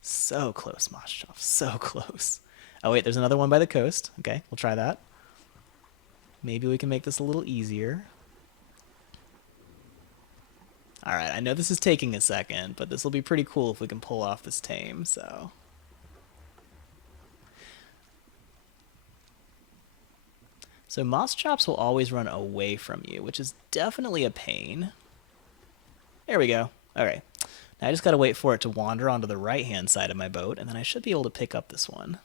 So close, Moschop. So close. Oh wait, there's another one by the coast. Okay, we'll try that. Maybe we can make this a little easier. Alright, I know this is taking a second, but this will be pretty cool if we can pull off this tame, so... So Moschops will always run away from you, which is definitely a pain. There we go. Okay. Now I just gotta wait for it to wander onto the right-hand side of my boat, and then I should be able to pick up this one.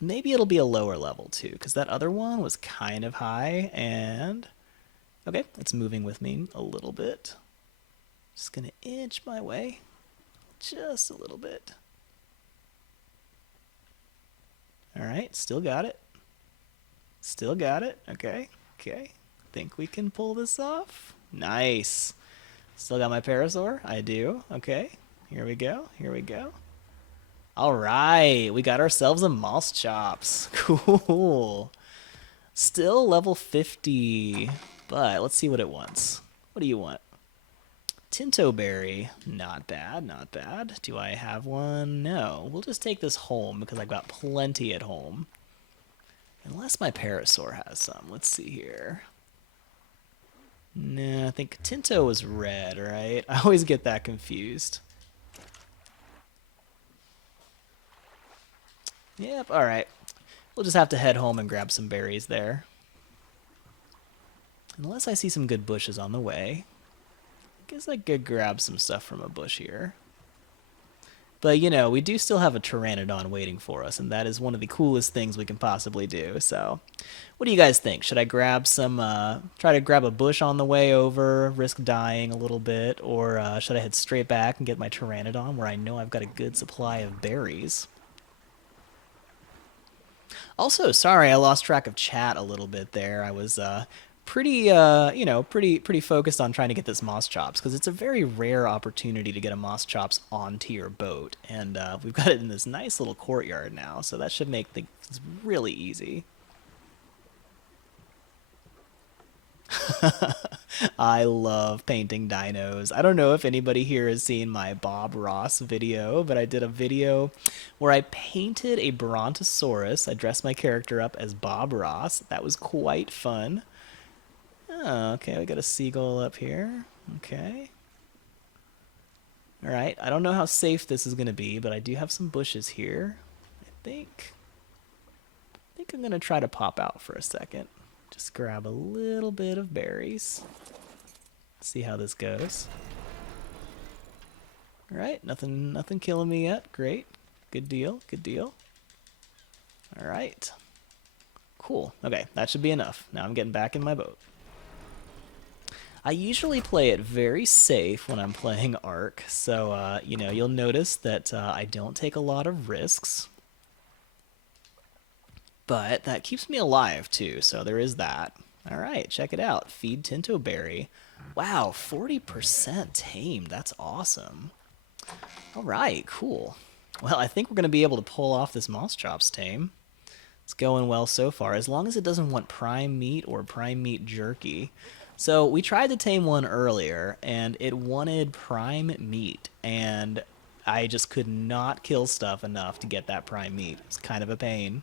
Maybe it'll be a lower level, too, because that other one was kind of high, and... Okay, it's moving with me a little bit. Just gonna inch my way. Just a little bit. Alright, still got it. Still got it. Okay, okay. Think we can pull this off? Nice. Still got my parasaur? I do. Okay, here we go. Here we go. Alright, we got ourselves a Moschops. Cool. Still level 50, but let's see what it wants. What do you want? Tinto berry. Not bad, not bad. Do I have one? No. We'll just take this home because I've got plenty at home. Unless my parasaur has some. Let's see here. Nah, I think Tinto was red, right? I always get that confused. Yep, alright. We'll just have to head home and grab some berries there. Unless I see some good bushes on the way. I guess I could grab some stuff from a bush here. But, you know, we do still have a Pteranodon waiting for us, and that is one of the coolest things we can possibly do. So, what do you guys think? Should I grab some, try to grab a bush on the way over, risk dying a little bit, or should I head straight back and get my Pteranodon where I know I've got a good supply of berries? Also, sorry, I lost track of chat a little bit there. I was, pretty, you know, pretty focused on trying to get this Moschops, because it's a very rare opportunity to get a Moschops onto your boat, and we've got it in this nice little courtyard now, so that should make things really easy. I love painting dinos. I don't know if anybody here has seen my Bob Ross video, but I did a video where I painted a Brontosaurus. I dressed my character up as Bob Ross. That was quite fun. Oh, okay, we got a seagull up here. Okay. Alright, I don't know how safe this is going to be, but I do have some bushes here. I think I'm going to try to pop out for a second. Just grab a little bit of berries. See how this goes. All right, nothing killing me yet. Great. Good deal, good deal. All right. Cool. Okay, that should be enough. Now I'm getting back in my boat. I usually play it very safe when I'm playing Ark, so, you know, you'll notice that I don't take a lot of risks. But that keeps me alive, too, so there is that. All right, check it out. Feed Tintoberry. Wow, 40% tamed. That's awesome. All right, cool. Well, I think we're going to be able to pull off this Moschops tame. It's going well so far, as long as it doesn't want prime meat or prime meat jerky. So we tried to tame one earlier, and it wanted prime meat, and I just could not kill stuff enough to get that prime meat. It's kind of a pain.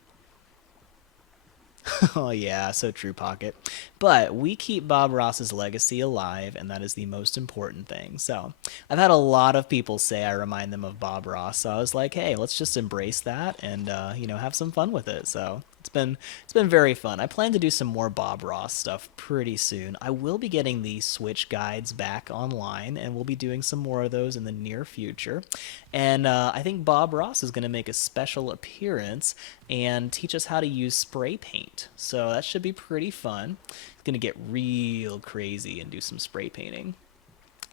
Oh yeah, so true, Pocket. But we keep Bob Ross's legacy alive, and that is the most important thing. So I've had a lot of people say I remind them of Bob Ross, so I was like, hey, let's just embrace that and you know, have some fun with it. So it's been very fun. I plan to do some more Bob Ross stuff pretty soon. I will be getting the Switch guides back online, and we'll be doing some more of those in the near future. And I think Bob Ross is going to make a special appearance and teach us how to use spray paint. So that should be pretty fun. It's going to get real crazy and do some spray painting.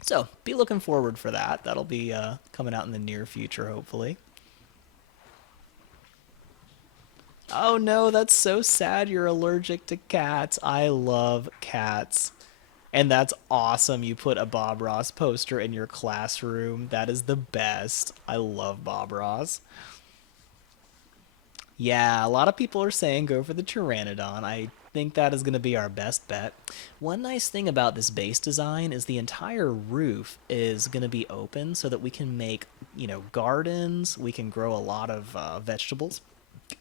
So be looking forward for that. That'll be coming out in the near future, hopefully. Oh no, that's so sad you're allergic to cats. I love cats. And that's awesome. You put a Bob Ross poster in your classroom. That is the best. I love Bob Ross. Yeah, a lot of people are saying go for the Pteranodon. I think that is going to be our best bet. One nice thing about this base design is the entire roof is going to be open so that we can make, you know, gardens, we can grow a lot of vegetables,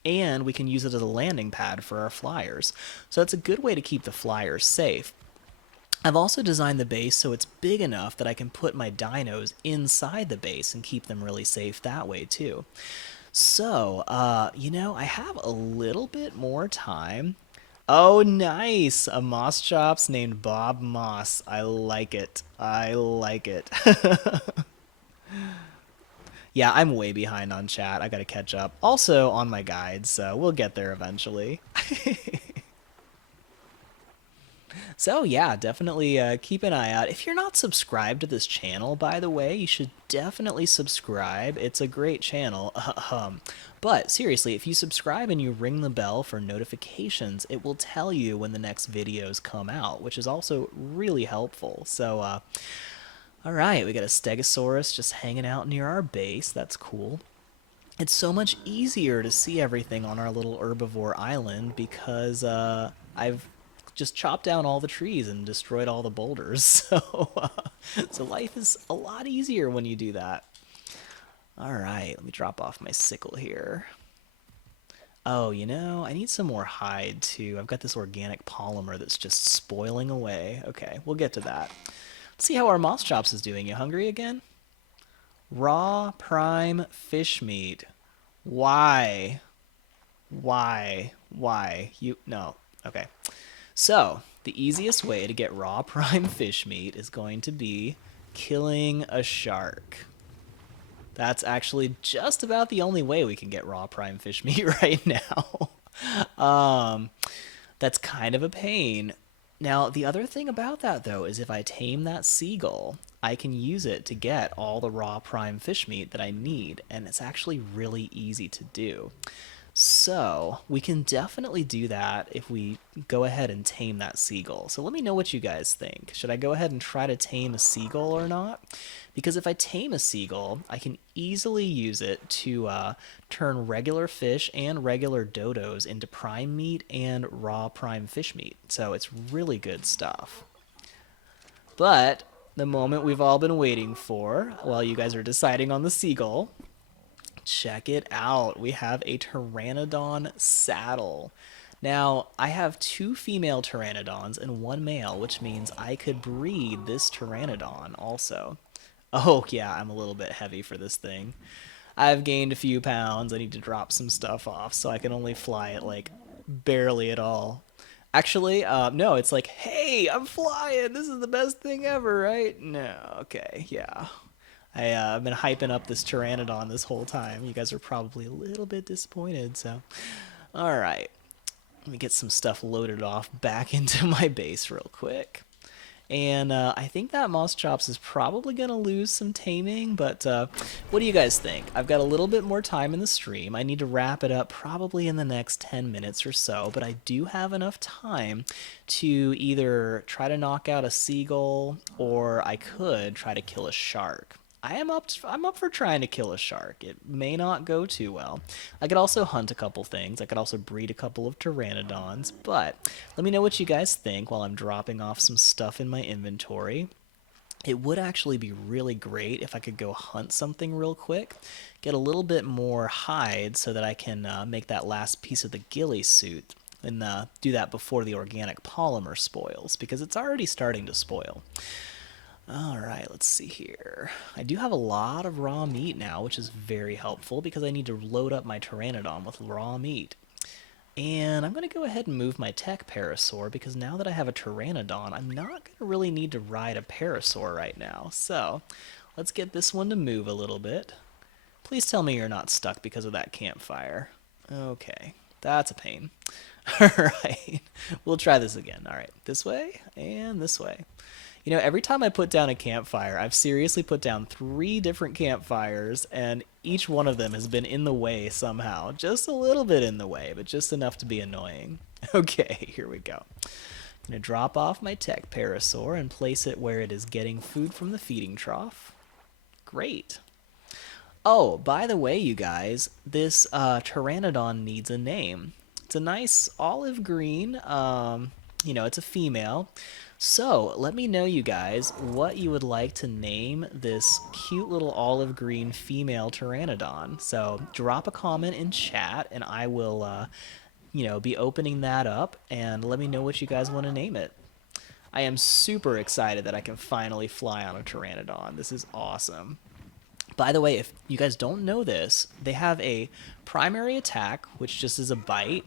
and we can use it as a landing pad for our flyers. So that's a good way to keep the flyers safe. I've also designed the base so it's big enough that I can put my dinos inside the base and keep them really safe that way too. So, you know, I have a little bit more time. Oh, nice! A Moss Chops named Bob Moss. I like it. I like it. Yeah, I'm way behind on chat. I gotta catch up. Also on my guides, so we'll get there eventually. So yeah, definitely keep an eye out. If you're not subscribed to this channel, by the way, you should definitely subscribe. It's a great channel. But seriously, if you subscribe and you ring the bell for notifications, it will tell you when the next videos come out, which is also really helpful. So, all right, we got a Stegosaurus just hanging out near our base. That's cool. It's so much easier to see everything on our little herbivore island because I've just chopped down all the trees and destroyed all the boulders. So life is a lot easier when you do that. All right, let me drop off my sickle here. Oh, you know, I need some more hide too. I've got this organic polymer that's just spoiling away. Okay, we'll get to that. Let's see how our Moschops is doing. You hungry again? Raw prime fish meat. Why? Why? You no. Okay. So, the easiest way to get raw prime fish meat is going to be killing a shark. That's actually just about the only way we can get raw prime fish meat right now. That's kind of a pain. Now, the other thing about that, though, is if I tame that seagull, I can use it to get all the raw prime fish meat that I need, and it's actually really easy to do. So, we can definitely do that if we go ahead and tame that seagull. So let me know what you guys think. Should I go ahead and try to tame a seagull or not? Because if I tame a seagull, I can easily use it to turn regular fish and regular dodos into prime meat and raw prime fish meat. So it's really good stuff. But the moment we've all been waiting for, while you guys are deciding on the seagull, check it out. We have a Pteranodon saddle. Now, I have 2 female Pteranodons and 1 male, which means I could breed this Pteranodon also. Oh, yeah, I'm a little bit heavy for this thing. I've gained a few pounds. I need to drop some stuff off, so I can only fly it, like, barely at all. Actually, no, it's like, hey, I'm flying. This is the best thing ever, right? No, okay, yeah. I've been hyping up this Pteranodon this whole time. You guys are probably a little bit disappointed, so. Alright, let me get some stuff loaded off back into my base real quick. And I think that Moschops is probably going to lose some taming, but what do you guys think? I've got a little bit more time in the stream. I need to wrap it up probably in the next 10 minutes or so, but I do have enough time to either try to knock out a seagull or I could try to kill a shark. I'm up for trying to kill a shark. It may not go too well. I could also hunt a couple things. I could also breed a couple of pteranodons, but let me know what you guys think while I'm dropping off some stuff in my inventory. It would actually be really great if I could go hunt something real quick, get a little bit more hide so that I can make that last piece of the ghillie suit and do that before the organic polymer spoils, because it's already starting to spoil. Alright, let's see here. I do have a lot of raw meat now, which is very helpful because I need to load up my Pteranodon with raw meat. And I'm going to go ahead and move my tech parasaur because now that I have a Pteranodon, I'm not going to really need to ride a parasaur right now. So, let's get this one to move a little bit. Please tell me you're not stuck because of that campfire. Okay, that's a pain. Alright, we'll try this again. Alright, this way and this way. You know, every time I put down a campfire, I've seriously put down 3 different campfires, and each one of them has been in the way somehow. Just a little bit in the way, but just enough to be annoying. Okay, here we go. I'm going to drop off my tech parasaur and place it where it is getting food from the feeding trough. Great. Oh, by the way, you guys, this Pteranodon needs a name. It's a nice olive green, you know, it's a female. So, let me know, you guys, what you would like to name this cute little olive green female Pteranodon. So, drop a comment in chat, and I will, you know, be opening that up, and let me know what you guys want to name it. I am super excited that I can finally fly on a Pteranodon. This is awesome. By the way, if you guys don't know this, they have a primary attack, which just is a bite.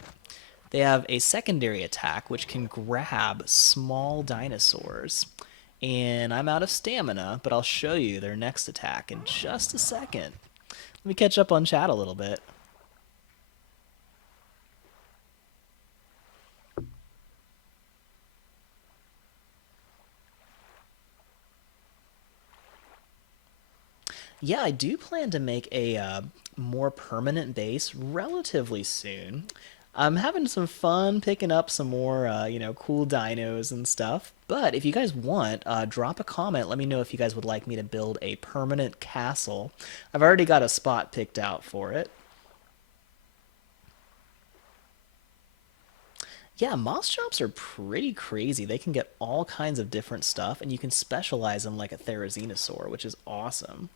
They have a secondary attack, which can grab small dinosaurs. And I'm out of stamina, but I'll show you their next attack in just a second. Let me catch up on chat a little bit. Yeah, I do plan to make a more permanent base relatively soon. I'm having some fun picking up some more, you know, cool dinos and stuff. But if you guys want, drop a comment. Let me know if you guys would like me to build a permanent castle. I've already got a spot picked out for it. Yeah, Moschops are pretty crazy. They can get all kinds of different stuff, and you can specialize them like a Therizinosaur, which is awesome.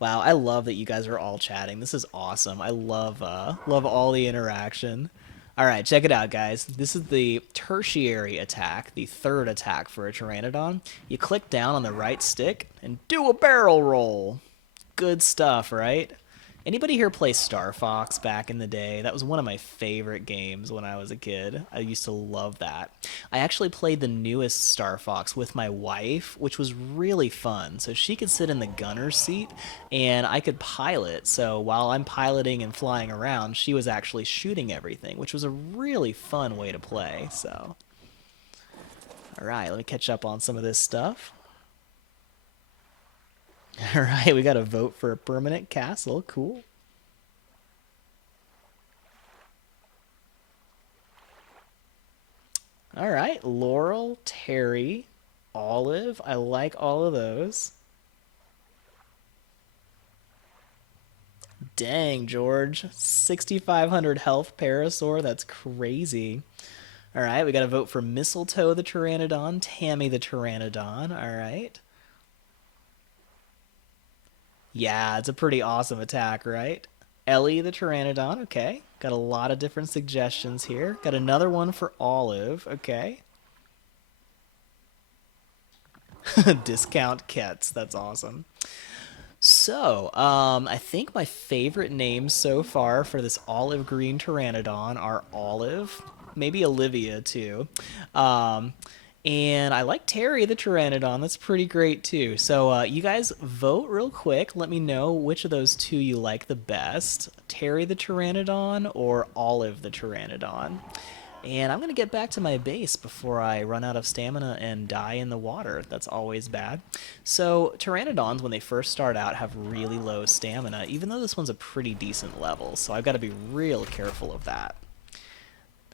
Wow, I love that you guys are all chatting. This is awesome. I love all the interaction. All right, check it out, guys. This is the tertiary attack, the third attack for a Pteranodon. You click down on the right stick and do a barrel roll. Good stuff, right? Anybody here play Star Fox back in the day? That was one of my favorite games when I was a kid. I used to love that. I actually played the newest Star Fox with my wife, which was really fun. So she could sit in the gunner's seat and I could pilot. So while I'm piloting and flying around, she was actually shooting everything, which was a really fun way to play. So, all right, let me catch up on some of this stuff. All right, we got a vote for a permanent castle. Cool. All right, Laurel, Terry, Olive. I like all of those. Dang, George. 6,500 health Parasaur. That's crazy. All right, we got to vote for Mistletoe the Pteranodon, Tammy the Pteranodon. All right. Yeah, it's a pretty awesome attack, right? Ellie the Pteranodon, okay. Got a lot of different suggestions here. Got another one for Olive, okay. Discount Kets, that's awesome. So, I think my favorite names so far for this olive green Pteranodon are Olive, maybe Olivia too. Um, and I like Terry the Pteranodon. That's pretty great too. So you guys vote real quick. Let me know which of those two you like the best. Terry the Pteranodon or Olive the Pteranodon. And I'm going to get back to my base before I run out of stamina and die in the water. That's always bad. So Pteranodons, when they first start out, have really low stamina, even though this one's a pretty decent level. So I've got to be real careful of that.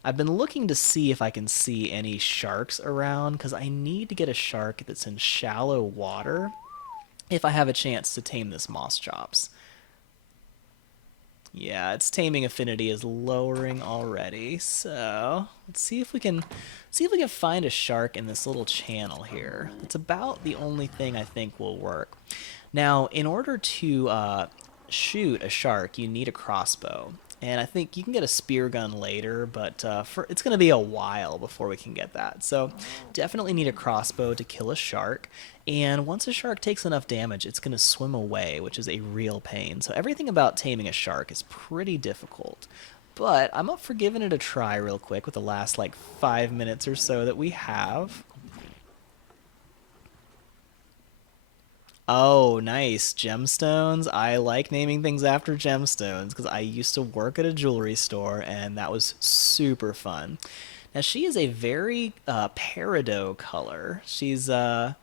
I've been looking to see if I can see any sharks around, because I need to get a shark that's in shallow water if I have a chance to tame this Moschops. Yeah, its taming affinity is lowering already. So let's see if we can find a shark in this little channel here. It's about the only thing I think will work. Now, in order to shoot a shark, you need a crossbow. And I think you can get a spear gun later, but it's going to be a while before we can get that. So definitely need a crossbow to kill a shark. And once a shark takes enough damage, it's going to swim away, which is a real pain. So everything about taming a shark is pretty difficult. But I'm up for giving it a try real quick with the last like 5 minutes or so that we have. Oh, nice. Gemstones. I like naming things after gemstones because I used to work at a jewelry store and that was super fun. Now, she is a very peridot color. She's, I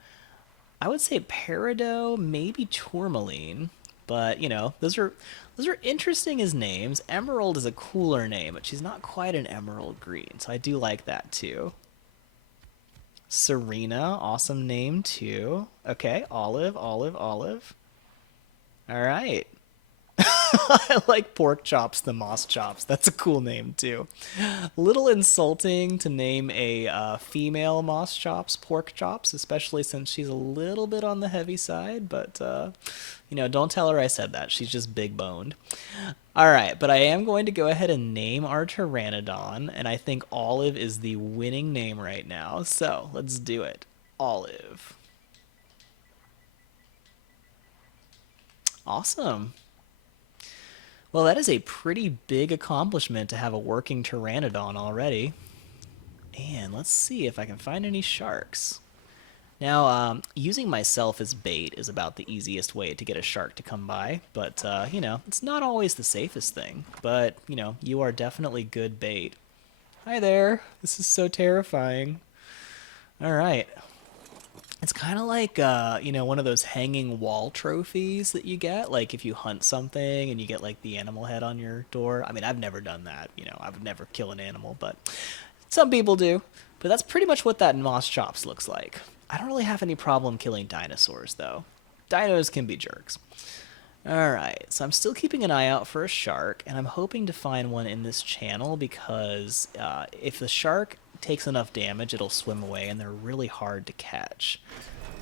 would say peridot, maybe tourmaline. But, you know, those are interesting as names. Emerald is a cooler name, but she's not quite an emerald green, so I do like that too. Serena, awesome name too. Okay, Olive, Olive, Olive. All right. I like pork chops, the moss chops. That's a cool name too. A little insulting to name a female moss chops pork chops, especially since she's a little bit on the heavy side. But you know, don't tell her I said that. She's just big boned. All right, but I am going to go ahead and name our Pteranodon, and I think Olive is the winning name right now. So let's do it. Olive. Awesome. Well, that is a pretty big accomplishment to have a working Pteranodon already. And let's see if I can find any sharks. Now, using myself as bait is about the easiest way to get a shark to come by, but, you know, it's not always the safest thing. But, you know, you are definitely good bait. Hi there. This is so terrifying. All right. It's kind of like, you know, one of those hanging wall trophies that you get. Like if you hunt something and you get like the animal head on your door. I mean, I've never done that. You know, I would never kill an animal, but some people do. But that's pretty much what that Moss Chops looks like. I don't really have any problem killing dinosaurs, though. Dinos can be jerks. Alright, so I'm still keeping an eye out for a shark, and I'm hoping to find one in this channel because if the shark takes enough damage, it'll swim away, and they're really hard to catch.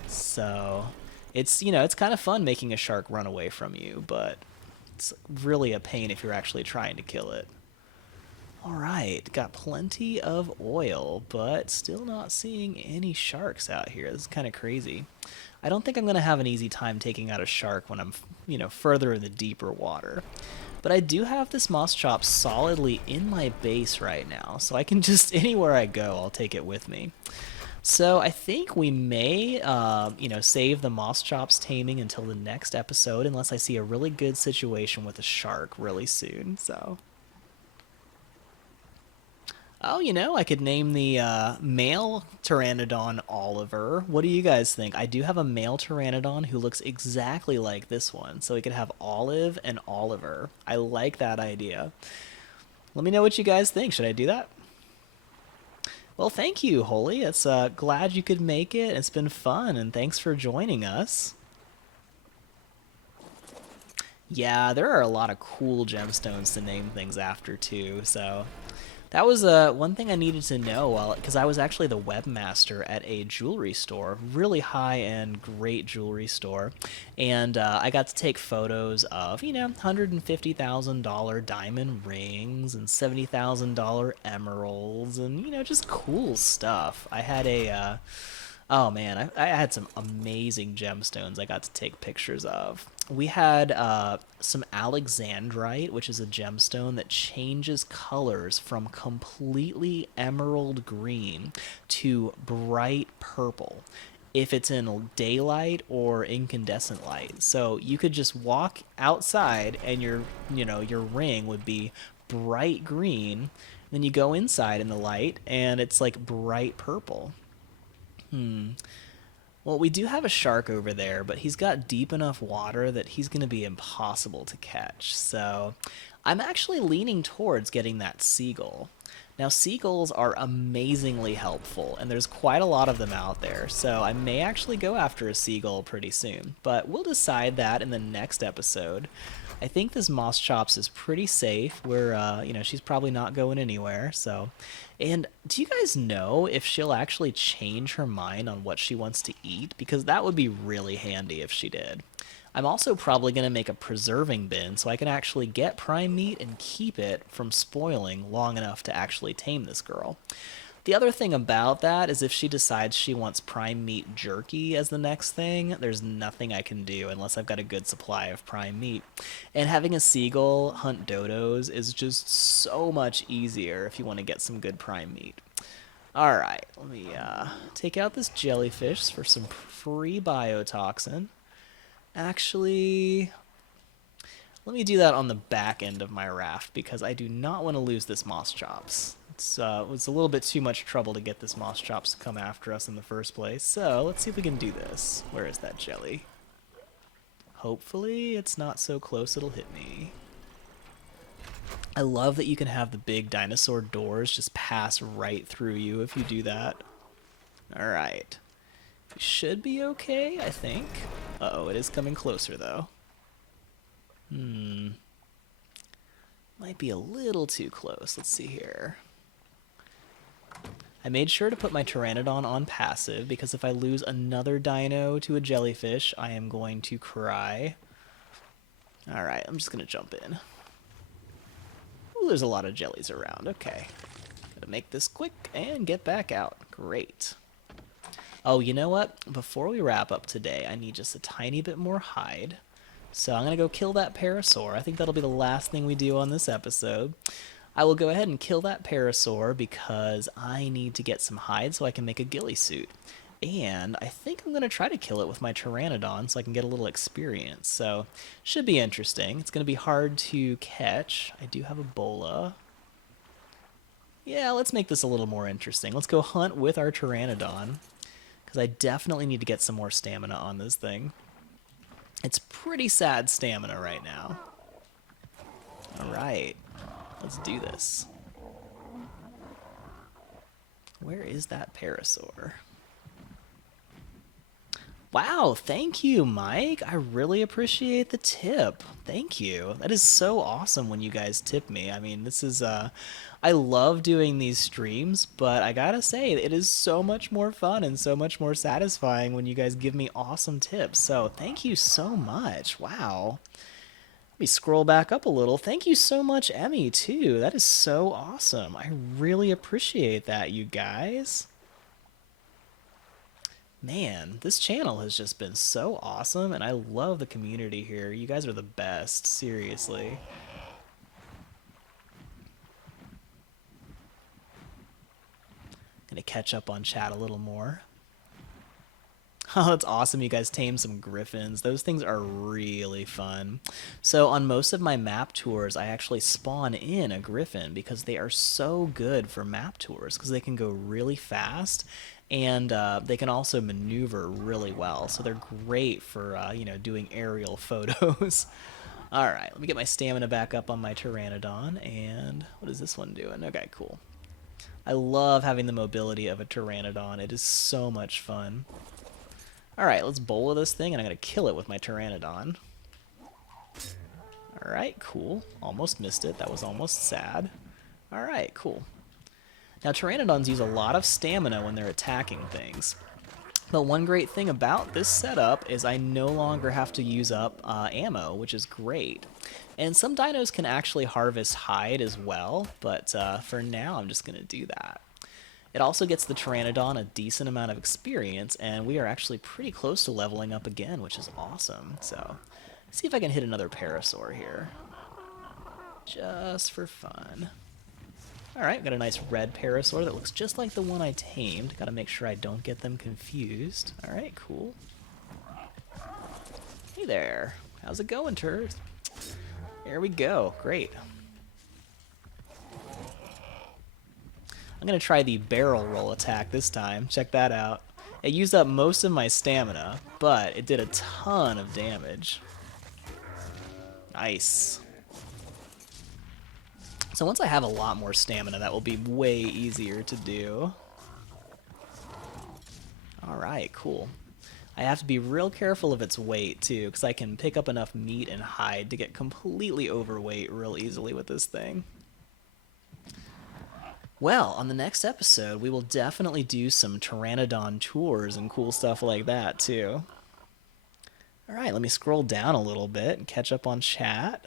So, it's, you know, it's kind of fun making a shark run away from you, but it's really a pain if you're actually trying to kill it. Alright, got plenty of oil, but still not seeing any sharks out here. This is kind of crazy. I don't think I'm going to have an easy time taking out a shark when I'm, you know, further in the deeper water. But I do have this moss chop solidly in my base right now, so I can just, anywhere I go, I'll take it with me. So I think we may, you know, save the moss chops taming until the next episode, unless I see a really good situation with a shark really soon, so... Oh, you know, I could name the male Pteranodon Oliver. What do you guys think? I do have a male Pteranodon who looks exactly like this one, so we could have Olive and Oliver. I like that idea. Let me know what you guys think. Should I do that? Well, thank you, Holy. It's glad you could make it. It's been fun, and thanks for joining us. Yeah, there are a lot of cool gemstones to name things after, too, so... That was one thing I needed to know, because I was actually the webmaster at a jewelry store, really high-end, great jewelry store, and I got to take photos of, you know, $150,000 diamond rings and $70,000 emeralds, and, you know, just cool stuff. I had a Oh man, I had some amazing gemstones I got to take pictures of. We had some alexandrite, which is a gemstone that changes colors from completely emerald green to bright purple if it's in daylight or incandescent light. So you could just walk outside and your ring would be bright green. Then you go inside in the light and it's like bright purple. Well, we do have a shark over there, but he's got deep enough water that he's going to be impossible to catch. So I'm actually leaning towards getting that seagull. Now, seagulls are amazingly helpful, and there's quite a lot of them out there, so I may actually go after a seagull pretty soon. But we'll decide that in the next episode. I think this Moschops is pretty safe. She's probably not going anywhere. So, and do you guys know if she'll actually change her mind on what she wants to eat? Because that would be really handy if she did. I'm also probably going to make a preserving bin so I can actually get prime meat and keep it from spoiling long enough to actually tame this girl. The other thing about that is if she decides she wants prime meat jerky as the next thing, there's nothing I can do unless I've got a good supply of prime meat. And having a seagull hunt dodos is just so much easier if you want to get some good prime meat. Alright, let me take out this jellyfish for some free biotoxin. Actually, let me do that on the back end of my raft because I do not want to lose this Moschops. It was a little bit too much trouble to get this Moschops to come after us in the first place. So let's see if we can do this. Where is that jelly? Hopefully it's not so close it'll hit me. I love that you can have the big dinosaur doors just pass right through you if you do that. Alright. We should be okay, I think. Uh-oh, it is coming closer, though. Might be a little too close. Let's see here. I made sure to put my Pteranodon on passive, because if I lose another dino to a jellyfish, I am going to cry. Alright, I'm just going to jump in. Ooh, there's a lot of jellies around. Okay. Gotta make this quick and get back out. Great. Oh, you know what? Before we wrap up today, I need just a tiny bit more hide. So I'm going to go kill that parasaur. I think that'll be the last thing we do on this episode. I will go ahead and kill that parasaur because I need to get some hide so I can make a ghillie suit. And I think I'm going to try to kill it with my Pteranodon so I can get a little experience. So, should be interesting. It's going to be hard to catch. I do have a bola. Yeah, let's make this a little more interesting. Let's go hunt with our Pteranodon, because I definitely need to get some more stamina on this thing. It's pretty sad stamina right now. Alright, let's do this. Where is that parasaur? Wow, thank you, Mike. I really appreciate the tip. Thank you. That is so awesome when you guys tip me. I mean, this is, I love doing these streams, but I gotta say, it is so much more fun and so much more satisfying when you guys give me awesome tips. So, thank you so much. Wow. Let me scroll back up a little. Thank you so much, Emmy, too. That is so awesome. I really appreciate that, you guys. Man, this channel has just been so awesome, and I love the community here. You guys are the best, seriously. Gonna catch up on chat a little more. Oh, that's awesome. You guys tame some griffins. Those things are really fun. So on most of my map tours, I actually spawn in a griffin because they are so good for map tours because they can go really fast and they can also maneuver really well. So they're great for, doing aerial photos. All right, let me get my stamina back up on my Pteranodon. And what is this one doing? Okay, cool. I love having the mobility of a Pteranodon. It is so much fun. Alright, let's bola this thing, and I'm going to kill it with my Pteranodon. Alright, cool. Almost missed it. That was almost sad. Alright, cool. Now, Pteranodons use a lot of stamina when they're attacking things. But one great thing about this setup is I no longer have to use up ammo, which is great. And some dinos can actually harvest hide as well, but for now I'm just going to do that. It also gets the Pteranodon a decent amount of experience, and we are actually pretty close to leveling up again, which is awesome. So, see if I can hit another Parasaur here. Just for fun. Alright, got a nice red Parasaur that looks just like the one I tamed. Gotta make sure I don't get them confused. Alright, cool. Hey there. How's it going, turds? There we go. Great. I'm going to try the barrel roll attack this time. Check that out. It used up most of my stamina, but it did a ton of damage. Nice. So once I have a lot more stamina, that will be way easier to do. Alright, cool. I have to be real careful of its weight, too, because I can pick up enough meat and hide to get completely overweight real easily with this thing. Well, on the next episode, we will definitely do some Pteranodon tours and cool stuff like that, too. Alright, let me scroll down a little bit and catch up on chat.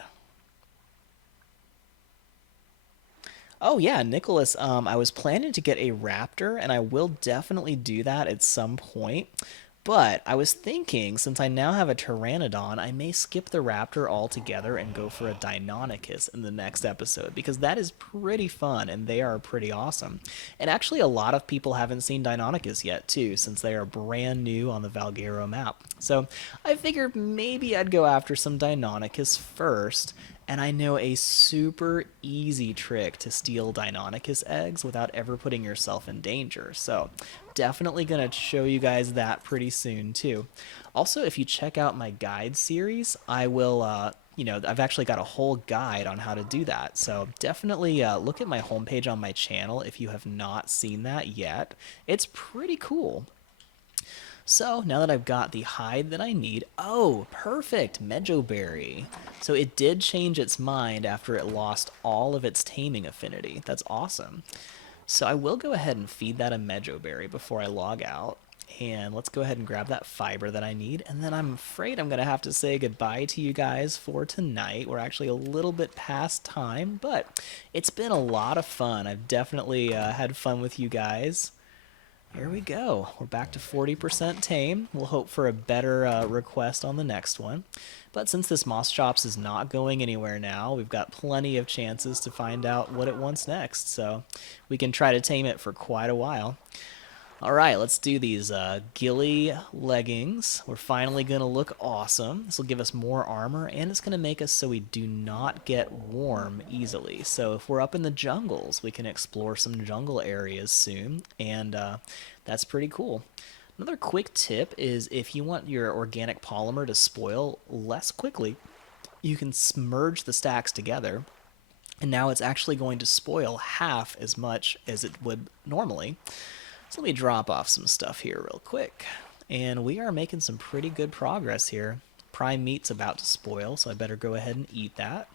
Oh yeah, Nicholas, I was planning to get a raptor, and I will definitely do that at some point. But I was thinking, since I now have a Pteranodon, I may skip the raptor altogether and go for a Deinonychus in the next episode, because that is pretty fun, and they are pretty awesome. And actually, a lot of people haven't seen Deinonychus yet, too, since they are brand new on the Valguero map. So I figured maybe I'd go after some Deinonychus first, and I know a super easy trick to steal Deinonychus eggs without ever putting yourself in danger. So definitely going to show you guys that pretty soon too. Also, if you check out my guide series, I will, I've actually got a whole guide on how to do that. So definitely look at my homepage on my channel if you have not seen that yet. It's pretty cool. So, now that I've got the hide that I need... Oh, perfect! Mejoberry. So it did change its mind after it lost all of its taming affinity. That's awesome. So I will go ahead and feed that a Mejoberry before I log out. And let's go ahead and grab that fiber that I need. And then I'm afraid I'm going to have to say goodbye to you guys for tonight. We're actually a little bit past time, but it's been a lot of fun. I've definitely had fun with you guys. Here we go. We're back to 40% tame. We'll hope for a better request on the next one. But since this Moschops is not going anywhere now, we've got plenty of chances to find out what it wants next. So we can try to tame it for quite a while. Alright, let's do these ghillie leggings. We're finally going to look awesome. This will give us more armor, and it's going to make us so we do not get warm easily. So if we're up in the jungles, we can explore some jungle areas soon, and that's pretty cool. Another quick tip is if you want your organic polymer to spoil less quickly, you can merge the stacks together, and now it's actually going to spoil half as much as it would normally. So let me drop off some stuff here real quick. And we are making some pretty good progress here. Prime meat's about to spoil, so I better go ahead and eat that.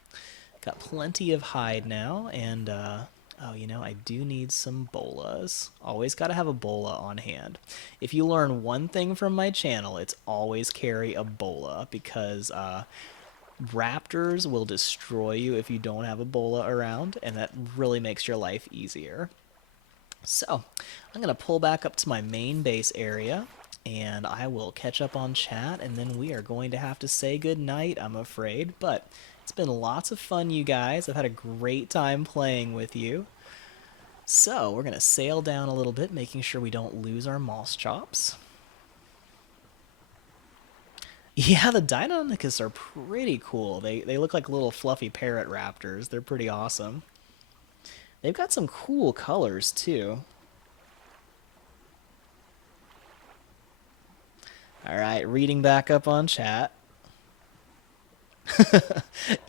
Got plenty of hide now, and I do need some bolas. Always got to have a bola on hand. If you learn one thing from my channel, it's always carry a bola, because raptors will destroy you if you don't have a bola around, and that really makes your life easier. So, I'm going to pull back up to my main base area, and I will catch up on chat, and then we are going to have to say goodnight, I'm afraid. But it's been lots of fun, you guys. I've had a great time playing with you. So, we're going to sail down a little bit, making sure we don't lose our Moschops. Yeah, the Deinonychus are pretty cool. They look like little fluffy parrot raptors. They're pretty awesome. They've got some cool colors, too. Alright, reading back up on chat.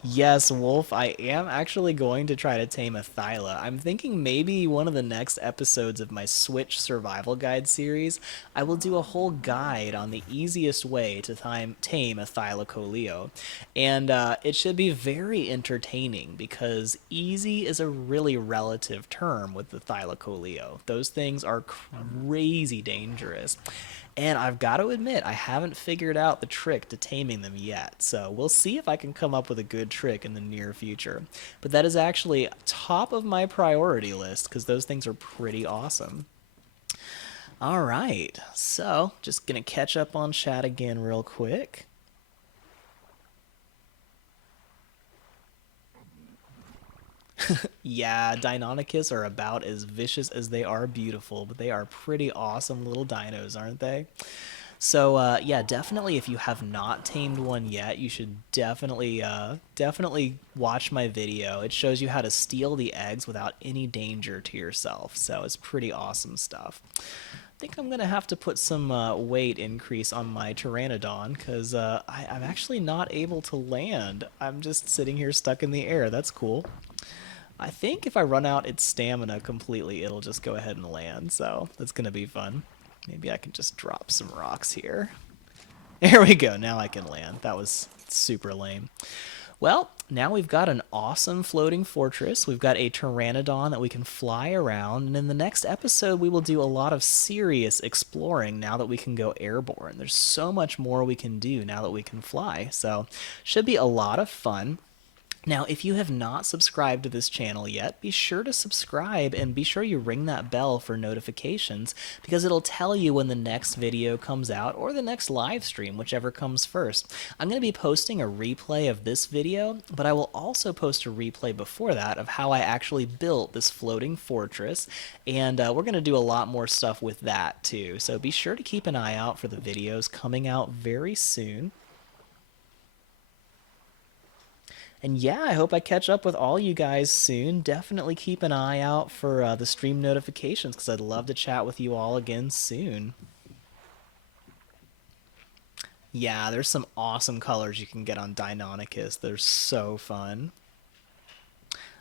Yes, Wolf, I am actually going to try to tame a Thyla. I'm thinking maybe one of the next episodes of my Switch Survival Guide series, I will do a whole guide on the easiest way to tame a Thylacoleo. And it should be very entertaining, because easy is a really relative term with the Thylacoleo. Those things are crazy dangerous. And I've got to admit, I haven't figured out the trick to taming them yet. So we'll see if I can come up with a good trick in the near future. But that is actually top of my priority list because those things are pretty awesome. All right, so just gonna catch up on chat again real quick. Yeah, Deinonychus are about as vicious as they are beautiful, but they are pretty awesome little dinos, aren't they? So yeah, definitely if you have not tamed one yet, you should definitely watch my video. It shows you how to steal the eggs without any danger to yourself. So it's pretty awesome stuff. I think I'm gonna have to put some weight increase on my Pteranodon because I'm actually not able to land. I'm just sitting here stuck in the air. That's cool. I think if I run out its stamina completely, it'll just go ahead and land, so that's gonna be fun. Maybe I can just drop some rocks here. There we go, now I can land. That was super lame. Well, now we've got an awesome floating fortress. We've got a Pteranodon that we can fly around, and in the next episode we will do a lot of serious exploring now that we can go airborne. There's so much more we can do now that we can fly, so should be a lot of fun. Now, if you have not subscribed to this channel yet, be sure to subscribe and be sure you ring that bell for notifications because it'll tell you when the next video comes out or the next live stream, whichever comes first. I'm going to be posting a replay of this video, but I will also post a replay before that of how I actually built this floating fortress, and we're going to do a lot more stuff with that too. So be sure to keep an eye out for the videos coming out very soon. And yeah, I hope I catch up with all you guys soon. Definitely keep an eye out for the stream notifications because I'd love to chat with you all again soon. Yeah, there's some awesome colors you can get on Deinonychus. They're so fun.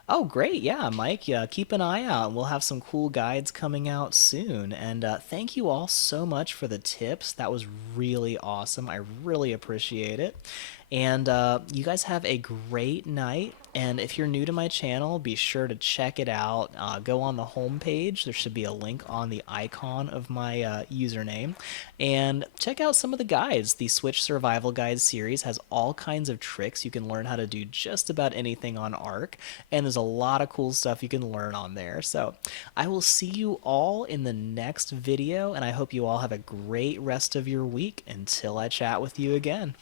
Oh, great. Yeah, Mike, yeah, keep an eye out. We'll have some cool guides coming out soon. And thank you all so much for the tips. That was really awesome. I really appreciate it. And you guys have a great night. And if you're new to my channel, be sure to check it out. Go on the home page. There should be a link on the icon of my username. And check out some of the guides. The Switch Survival Guide series has all kinds of tricks. You can learn how to do just about anything on Ark. And there's a lot of cool stuff you can learn on there. So I will see you all in the next video. And I hope you all have a great rest of your week until I chat with you again.